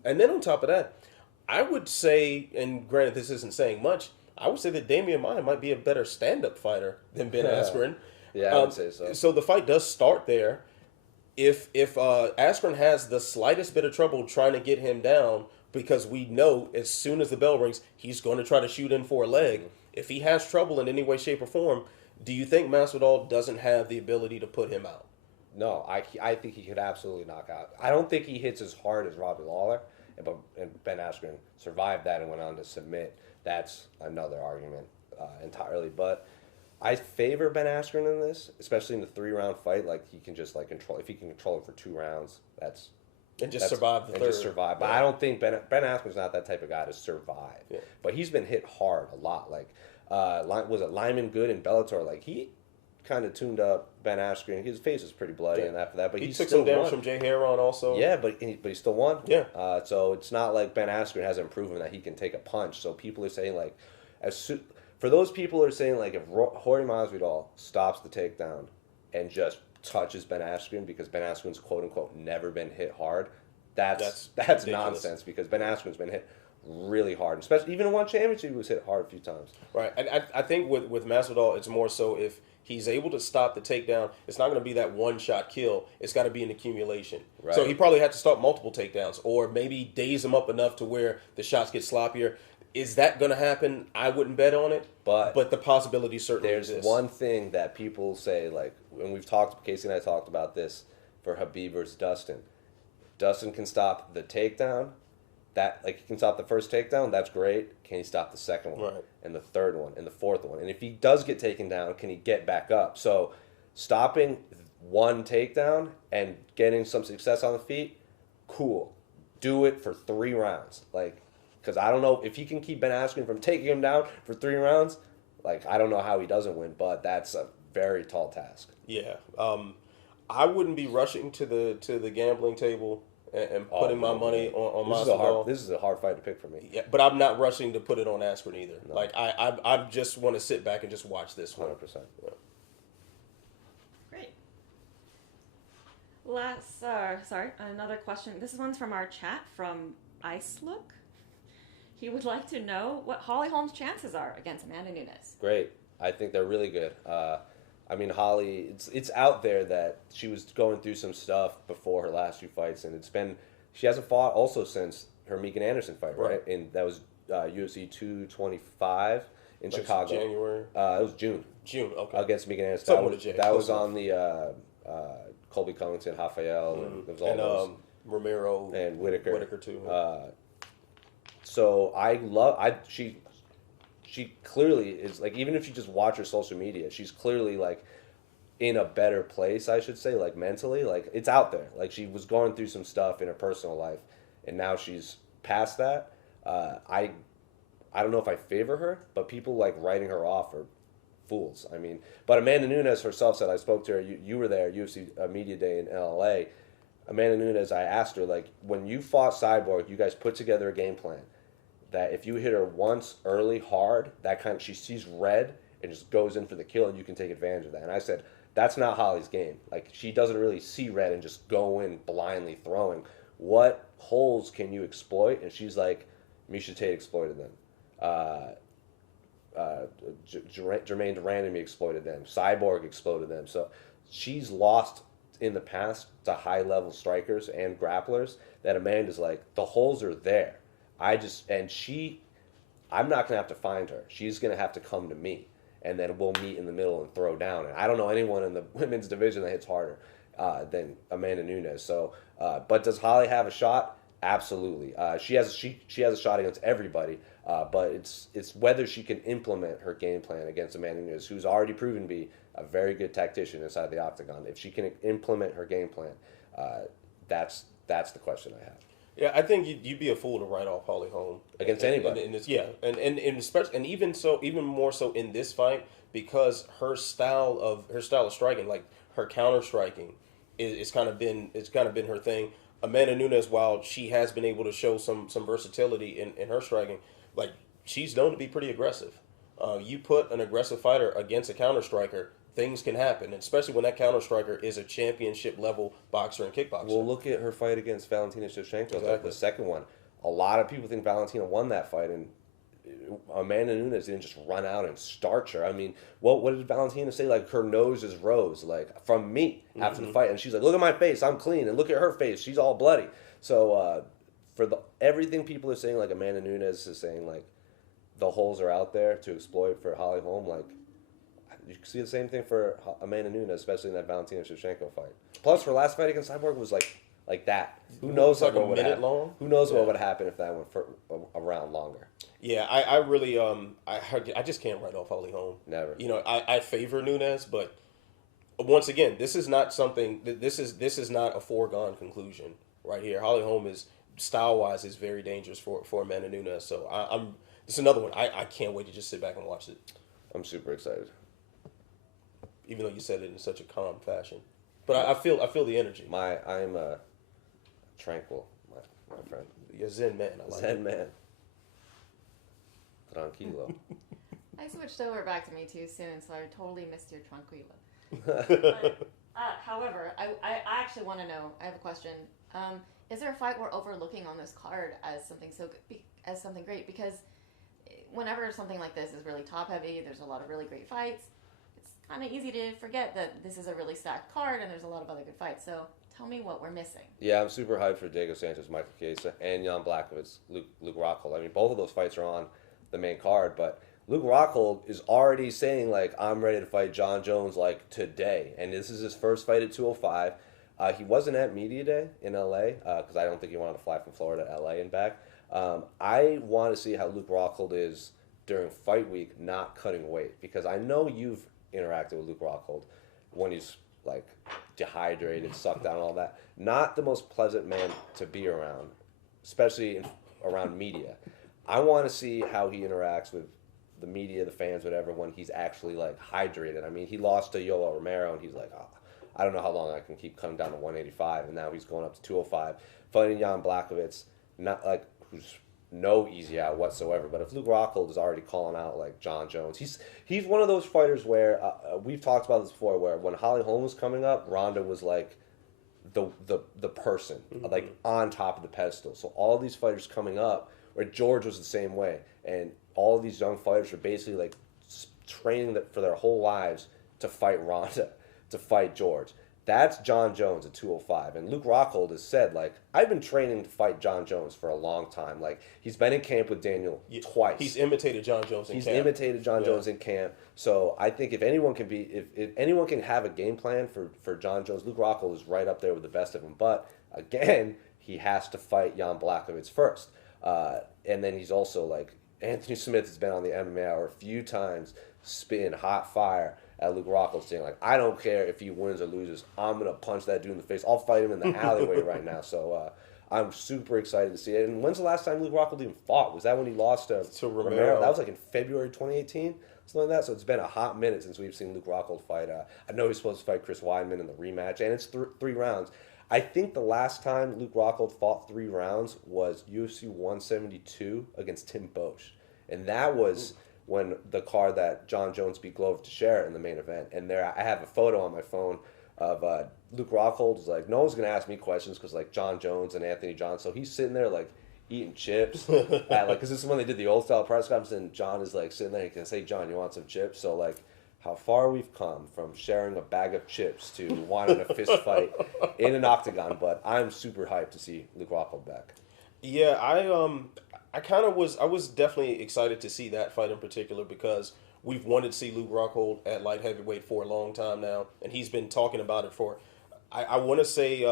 and then on top of that, I would say, and granted this isn't saying much, I would say that Damian Maia might be a better stand-up fighter than Ben Askren. Yeah, I would say so. So the fight does start there. If Askren has the slightest bit of trouble trying to get him down, because we know as soon as the bell rings, he's going to try to shoot in for a leg. Mm-hmm. If he has trouble in any way, shape, or form, do you think Masvidal doesn't have the ability to put him out? No, I think he could absolutely knock out. I don't think he hits as hard as Robbie Lawler, and Ben Askren survived that and went on to submit. That's another argument entirely, but I favor Ben Askren in this, especially in the 3-round fight. He can just control. If he can control it for 2 rounds, survive the third. Just survive. But I don't think Ben Askren's not that type of guy to survive. Yeah. But he's been hit hard a lot. Was it Lyman Good in Bellator? kind of tuned up Ben Askren. His face was pretty bloody, and after that, but he he took still some damage won. from Jay Heron also. Yeah, but he still won. Yeah. So it's not like Ben Askren hasn't proven that he can take a punch. So people are saying like, for those people who are saying like, if Jorge Masvidal stops the takedown and just touches Ben Askren because Ben Askren's quote unquote never been hit hard, that's nonsense because Ben Askren's been hit really hard, especially even in one championship he was hit hard a few times. Right. I think with Masvidal, it's more so if he's able to stop the takedown, it's not going to be that one-shot kill. It's got to be an accumulation. Right. So he probably had to start multiple takedowns or maybe daze him up enough to where the shots get sloppier. Is that going to happen? I wouldn't bet on it, but the possibility certainly there's exists. one thing that people say, like, when Casey and I talked about this for Khabib versus Dustin. Dustin can stop the takedown. He can stop the first takedown, that's great. Can he stop the second one? Right. And the third one, and the fourth one? And if he does get taken down, can he get back up? So stopping one takedown and getting some success on the feet, cool. Do it for 3 rounds. Because I don't know if he can keep Ben Askren from taking him down for 3 rounds. I don't know how he doesn't win, but that's a very tall task. Yeah. I wouldn't be rushing to the gambling table and putting my money on Masvidal. This is a hard fight to pick for me. Yeah, but I'm not rushing to put it on Askren either. No. I just want to sit back and just watch this one. 100%. Yeah. Great. Another question. This one's from our chat from Icelook. He would like to know what Holly Holm's chances are against Amanda Nunes. Great. I think they're really good. Holly, it's out there that she was going through some stuff before her last 2 fights, and she hasn't fought also since her Megan Anderson fight, right? And that was UFC 225 in Chicago. January? It was June. June, okay. Against Megan Anderson. That was on the Colby Covington, Rafael, and it was all those. Romero and Whitaker. Whitaker too. So she clearly is, even if you just watch her social media, she's clearly in a better place, I should say, mentally. It's out there. She was going through some stuff in her personal life, and now she's past that. I don't know if I favor her, but people writing her off are fools. But Amanda Nunes herself said, I spoke to her, you were there, UFC Media Day in LA. Amanda Nunes, I asked her, when you fought Cyborg, you guys put together a game plan that if you hit her once early hard, she sees red and just goes in for the kill, and you can take advantage of that. And I said, that's not Holly's game. She doesn't really see red and just go in blindly throwing. What holes can you exploit? And she's like, Miesha Tate exploited them. Jermaine Durandamy exploited them. Cyborg exploited them. So she's lost in the past to high-level strikers and grapplers that Amanda's the holes are there. I'm not going to have to find her. She's going to have to come to me, and then we'll meet in the middle and throw down. And I don't know anyone in the women's division that hits harder than Amanda Nunes. So, but does Holly have a shot? Absolutely. She has a shot against everybody, but it's whether she can implement her game plan against Amanda Nunes, who's already proven to be a very good tactician inside the octagon. If she can implement her game plan, that's the question I have. Yeah, I think you'd be a fool to write off Holly Holm against anybody. And especially, and even more so in this fight, because her style of striking, her counter striking, it's kind of been her thing. Amanda Nunes, while she has been able to show some versatility in her striking, she's known to be pretty aggressive. You put an aggressive fighter against a counter striker, things can happen, and especially when that counter striker is a championship level boxer and kickboxer. Well, look at her fight against Valentina Shevchenko, exactly. The second one. A lot of people think Valentina won that fight, and Amanda Nunes didn't just run out and starch her. What did Valentina say? Her nose is rose, from me after the fight, and she's like, "Look at my face, I'm clean," and look at her face, she's all bloody. So everything people are saying, Amanda Nunes is saying, the holes are out there to exploit for Holly Holm, you can see the same thing for Amanda Nunes, especially in that Valentina Shevchenko fight. Plus, her last fight against Cyborg was like that. Who knows what would happen? Long? Who knows what would happen if that went for a round longer? Yeah, I really I just can't write off Holly Holm. Never. I favor Nunes, but once again, this is not something. This is not a foregone conclusion right here. Holly Holm is style-wise is very dangerous for Amanda Nunes. So this is another one. I can't wait to just sit back and watch it. I'm super excited. even though you said it in such a calm fashion. But I feel the energy. I am a tranquil, my friend. You're a Zen man. I like Zen it. man. Tranquilo. I switched over back to me too soon, so I totally missed your tranquilo. However, I actually want to know. I have a question. Is there a fight we're overlooking on this card as something as something great? Because whenever something like this is really top heavy, there's a lot of really great fights. It's kind of easy to forget that this is a really stacked card and there's a lot of other good fights. So tell me what we're missing. Yeah, I'm super hyped for Diego Sanchez, Michael Chiesa, and Jan Blachowicz, Luke Rockhold. I mean, both of those fights are on the main card, but Luke Rockhold is already saying, like, I'm ready to fight Jon Jones, like, today. And this is his first fight at 205. He wasn't at Media Day in L.A. Because I don't think he wanted to fly from Florida to L.A. and back. I want to see how Luke Rockhold is during fight week, not cutting weight. Because I know you've interacted with Luke Rockhold when he's, like, dehydrated, sucked down, all that. Not the most pleasant man to be around, especially around media. I want to see how he interacts with the media, the fans, whatever, when he's actually, like, hydrated. I mean, he lost to Yoel Romero, and he's like, oh, I don't know how long I can keep coming down to 185, and now he's going up to 205. Fighting Jan Blachowicz, not, like, who's no easy out whatsoever. But if Luke Rockhold is already calling out, like, Jon Jones, he's one of those fighters where, we've talked about this before, where when Holly Holm was coming up, Ronda was, like, the person, like, on top of the pedestal. So all these fighters coming up, where George was the same way, and all these young fighters are basically, like, training for their whole lives to fight Ronda, to fight George. That's Jon Jones at 205. And Luke Rockhold has said, like, I've been training to fight Jon Jones for a long time. Like, he's been in camp with Daniel twice. He's imitated Jon Jones in camp. He's imitated Jon Jones in camp. So I think if anyone can if anyone can have a game plan for Jon Jones, Luke Rockhold is right up there with the best of them. But, again, he has to fight Jan Blachowicz first. And then he's also, like, Anthony Smith has been on the MMA Hour a few times, spitting hot fire at Luke Rockhold, saying, like, I don't care if he wins or loses. I'm going to punch that dude in the face. I'll fight him in the alleyway right now. So I'm super excited to see it. And when's the last time Luke Rockhold even fought? Was that when he lost to Romero? That was, like, in February 2018, something like that. So it's been a hot minute since we've seen Luke Rockhold fight. I know he's supposed to fight Chris Weidman in the rematch, and it's 3 rounds. I think the last time Luke Rockhold fought 3 rounds was UFC 172 against Tim Boesch. And that was when the card that Jon Jones beat Glover Teixeira in the main event. And there, I have a photo on my phone of Luke Rockhold. Is like, no one's going to ask me questions because, like, Jon Jones and Anthony John. So he's sitting there, like, eating chips. Because this is when they did the old style press conference, and Jon is, like, sitting there. He can say, Jon, you want some chips? So, like, how far we've come from sharing a bag of chips to wanting a fist fight in an octagon. But I'm super hyped to see Luke Rockhold back. Yeah, I was definitely excited to see that fight in particular because we've wanted to see Luke Rockhold at light heavyweight for a long time now, and he's been talking about it for, I want to say,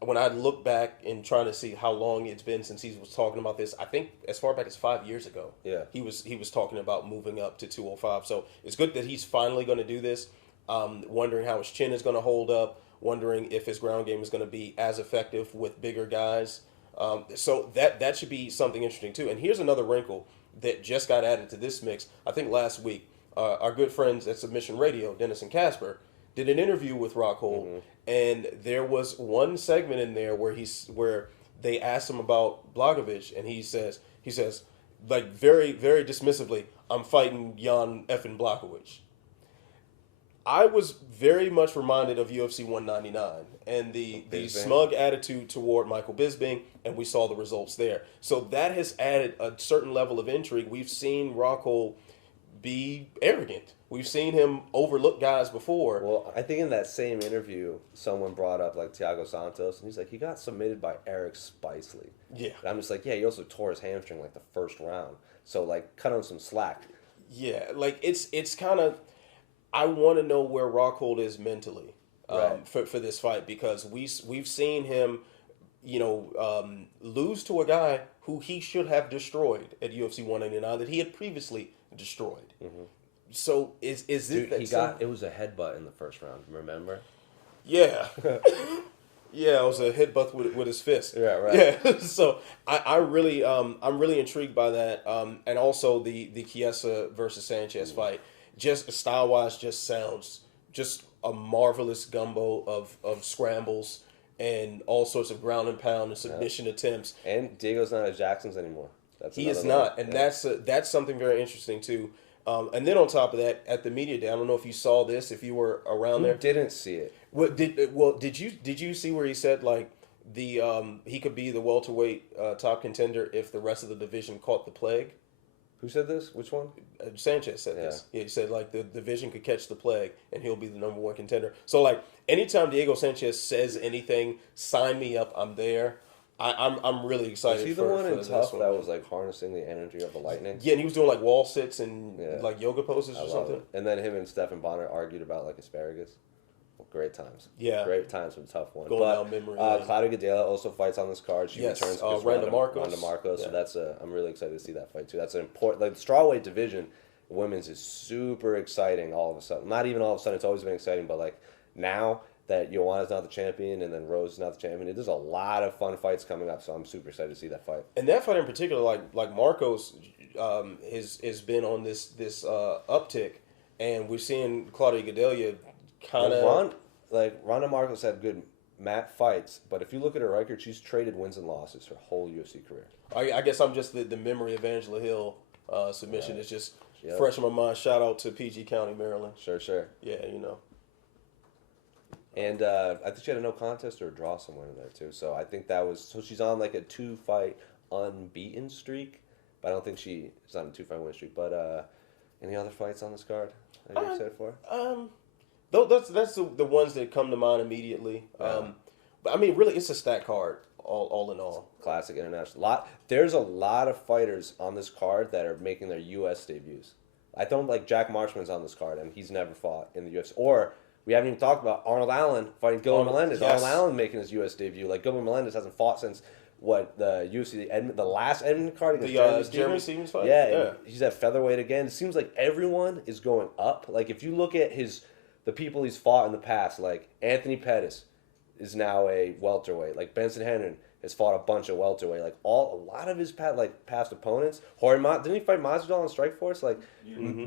when I look back and trying to see how long it's been since he was talking about this, I think as far back as 5 years ago, he was talking about moving up to 205. So it's good that he's finally going to do this. Wondering how his chin is going to hold up, wondering if his ground game is going to be as effective with bigger guys. So that should be something interesting too. And here's another wrinkle that just got added to this mix. I think last week, our good friends at Submission Radio, Dennis and Casper, did an interview with Rockhold, and there was one segment in there where they asked him about Blachowicz, and he says like very, very dismissively, I'm fighting Jan effing Blachowicz. I was very much reminded of UFC 199 and the smug attitude toward Michael Bisping, and we saw the results there. So that has added a certain level of intrigue. We've seen Rockhold be arrogant. We've seen him overlook guys before. Well, I think in that same interview, someone brought up, like, Thiago Santos, and he's like, he got submitted by Eric Spicely. Yeah. And I'm just like, yeah, he also tore his hamstring, like, the first round. So, like, cut him some slack. Yeah, like, it's kind of... I want to know where Rockhold is mentally for this fight, because we've seen him, lose to a guy who he should have destroyed at UFC 199 that he had previously destroyed. Mm-hmm. So is this? Dude, it was a headbutt in the first round. Remember? Yeah. Yeah, it was a headbutt with his fist. Yeah, right. Yeah, so I'm really intrigued by that, and also the Chiesa versus Sanchez fight. Just style wise, just sounds just a marvelous gumbo of scrambles and all sorts of ground and pound and submission attempts. And Diego's not at Jackson's anymore. He is not, and that's something very interesting too. And then on top of that, at the media day, I don't know if you saw this, if you were around there. Didn't see it. Did you see where he said like he could be the welterweight top contender if the rest of the division caught the plague? Who said this? Which one? Sanchez said this. He said like the division could catch the plague and he'll be the number one contender. So like anytime Diego Sanchez says anything, sign me up. I'm there. I'm really excited. Was he the one in Tough that was like harnessing the energy of the lightning? Yeah, and he was doing like wall sits and like yoga poses or something. And then him and Stephen Bonner argued about like asparagus. Well, great times. Yeah. Great times from Tough one. Going down memory lane. Claudia Gadelha also fights on this card. She returns against Ronda Marcos. So that's I'm really excited to see that fight too. That's an important, like the strawweight division, women's is super exciting all of a sudden. Not even all of a sudden, it's always been exciting, but like now that Joanna's not the champion and then Rose is not the champion, there's a lot of fun fights coming up, so I'm super excited to see that fight. And that fight in particular, like Marcos has been on this uptick, and we're seeing Claudia Gadelha kind of... Ronda Marcos had good mat fights, but if you look at her record, she's traded wins and losses her whole UFC career. I guess I'm just the memory of Angela Hill submission is just fresh in my mind. Shout out to PG County, Maryland. Sure. Yeah, you know. And I think she had a no contest or a draw somewhere in there too. So I think that was... So she's on like a 2-fight unbeaten streak, but I don't think she's on a 2-fight win streak. But any other fights on this card that you're excited for? That's the ones that come to mind immediately. But I mean, really, it's a stacked card, all in all. Classic international. There's a lot of fighters on this card that are making their U.S. debuts. I don't like Jack Marshman's on this card, and he's never fought in the UFC. Or we haven't even talked about Arnold Allen fighting Gilbert Melendez. Yes. Arnold Allen making his U.S. debut. Like Gilbert Melendez hasn't fought since the UFC the last Edmonton card against Jeremy Stevens fight. Yeah. He's at featherweight again. It seems like everyone is going up. Like if you look at the people he's fought in the past, like Anthony Pettis is now a welterweight. Like Benson Henry has fought a bunch of welterweight. Like a lot of his past opponents. Didn't he fight Masvidal on Strikeforce? Like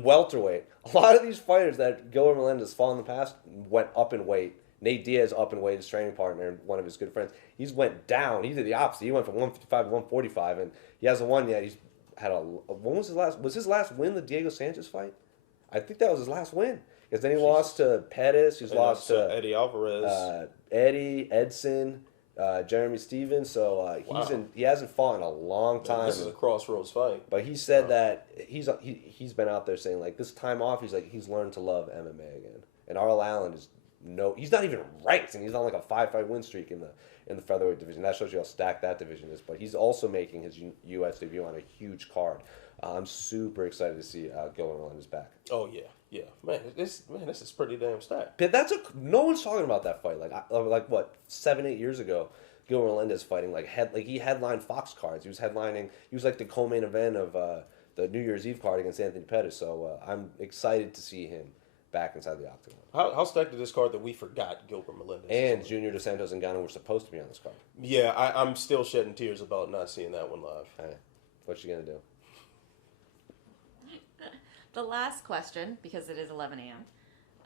welterweight. A lot of these fighters that Gilbert Melendez fought in the past went up in weight. Nate Diaz up in weight, his training partner and one of his good friends. He's went down. He did the opposite. He went from 155 to 145, and he hasn't won yet. He's had when was his last? Was his last win the Diego Sanchez fight? I think that was his last win. Because then he lost to Pettis. He's lost to Eddie Alvarez, Eddie Edson, Jeremy Stevens. So he hasn't fought in a long time. This is a crossroads fight. But he said that he's been out there saying like this time off. He's learned to love MMA again. And Arnold Allen he's not even ranked, and he's on like a 5-fight win streak in the featherweight division. That shows you how stacked that division is. But he's also making his U.S. debut on a huge card. I'm super excited to see Gilbert Melendez back. Oh yeah, man. This is pretty damn stacked. But no one's talking about that fight. Like what 7-8 years ago, Gilbert Melendez fighting he headlined Fox cards. He was like the co-main event of the New Year's Eve card against Anthony Pettis. So I'm excited to see him back inside the octagon. How stacked is this card that we forgot Gilbert Melendez? And Junior Dos Santos and Gano were supposed to be on this card. Yeah, I'm still shedding tears about not seeing that one live. Hey, what you gonna do? The last question, because it is 11 a.m.,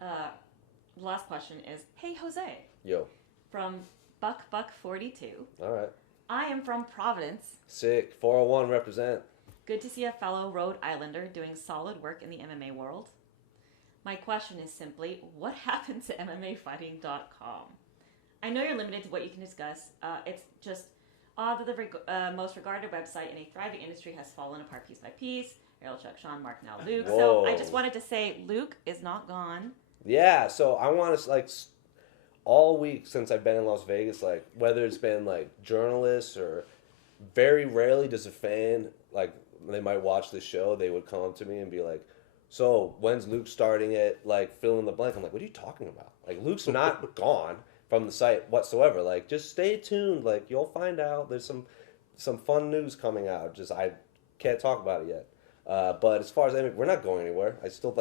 the last question is, hey, Jose. Yo. From Buck42. All right. I am from Providence. Sick. 401 represent. Good to see a fellow Rhode Islander doing solid work in the MMA world. My question is simply, what happened to MMAfighting.com? I know you're limited to what you can discuss. It's just odd that the most regarded website in a thriving industry has fallen apart piece by piece. Harold, Chuck, Sean, Mark, now Luke. Whoa. So I just wanted to say Luke is not gone. Yeah, so I want to, all week since I've been in Las Vegas, whether it's been, journalists or very rarely does a fan, they might watch the show, they would come up to me and be like, so when's Luke starting it, fill in the blank? I'm like, what are you talking about? Luke's not gone from the site whatsoever. Just stay tuned. You'll find out. There's some fun news coming out. Just I can't talk about it yet. But as far as we're not going anywhere. I still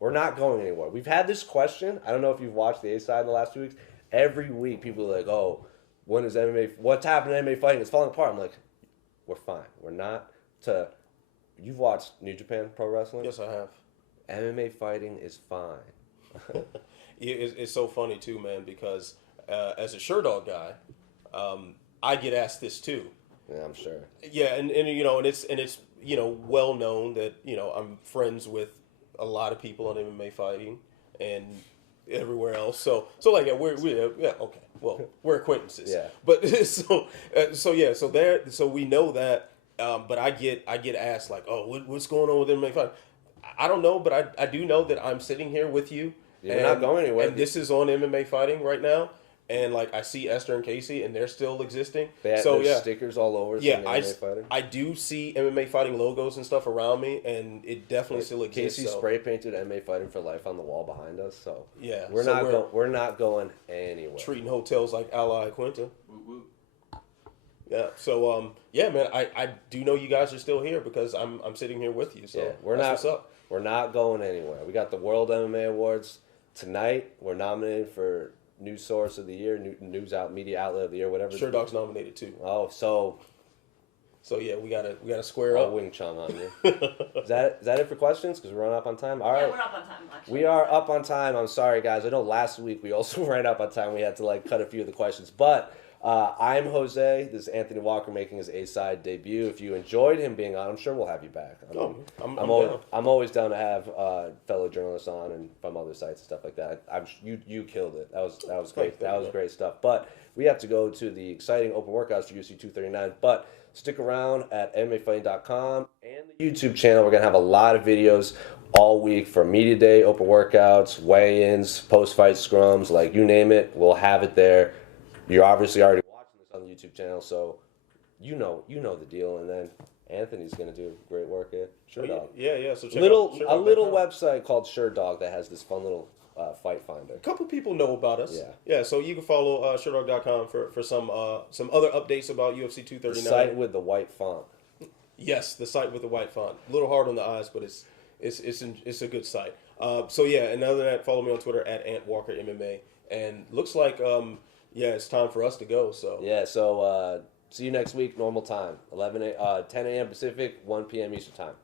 we're not going anywhere. We've had this question. I don't know if you've watched the A side in the last 2 weeks. Every week people are like, "Oh, when is MMA? What's happening to MMA fighting? It's falling apart." I'm like, "We're fine. We're not." You've watched New Japan Pro Wrestling? Yes, I have. MMA fighting is fine. It's so funny too, man, because as a Sherdog guy, I get asked this too. Yeah, I'm sure. Yeah, and it's well known that I'm friends with a lot of people on MMA fighting and everywhere else. So like we're okay. Well, we're acquaintances. Yeah. But so we know that. But I get asked like, oh, what's going on with MMA fighting? I don't know, but I do know that I'm sitting here with you. You're not going anywhere. And this is on MMA fighting right now. And like I see Esther and Casey, and they're still existing. They have so stickers all over. Yeah, MMA fighting. I do see MMA fighting logos and stuff around me, and it definitely still exists. Casey spray painted MMA fighting for life on the wall behind us. So yeah, we're not going anywhere. Treating hotels like Ally Quinta. Woo woo. Yeah. So yeah, man, I do know you guys are still here because I'm sitting here with you. So yeah, what's up. We're not going anywhere. We got the World MMA Awards tonight. We're nominated for News Source of the Year, News Media Outlet of the Year, whatever. Sherdog's nominated too. Oh, so yeah, we gotta square I'll up. Wing Chun on you. Is that it for questions? Because we're running up on time. All right. Yeah, we're up on time, actually. We are up on time. I'm sorry, guys. I know last week we also ran up on time. We had to cut a few of the questions. But I'm Jose. This is Anthony Walker making his A-side debut. If you enjoyed him being on, I'm sure we'll have you back. I'm always down to have fellow journalists on and from other sites and stuff like that. You killed it. That was great. That was great stuff. But we have to go to the exciting open workouts for UFC 239. But stick around at MMAfighting.com and the YouTube channel. We're going to have a lot of videos all week for media day, open workouts, weigh-ins, post-fight scrums, like you name it. We'll have it there. You're obviously already watching this on the YouTube channel, so you know the deal. And then Anthony's going to do great work at Sherdog. Yeah. So check a little website called Sherdog that has this fun little fight finder. A couple people know about us. Yeah. So you can follow Sherdog.com for some other updates about UFC 239. The site with the white font. Yes, the site with the white font. A little hard on the eyes, but it's a good site. So yeah, and other than that, follow me on Twitter at AntWalkerMMA. And looks like it's time for us to go. So yeah, so see you next week, normal time, 10 a.m. Pacific, 1 p.m. Eastern time.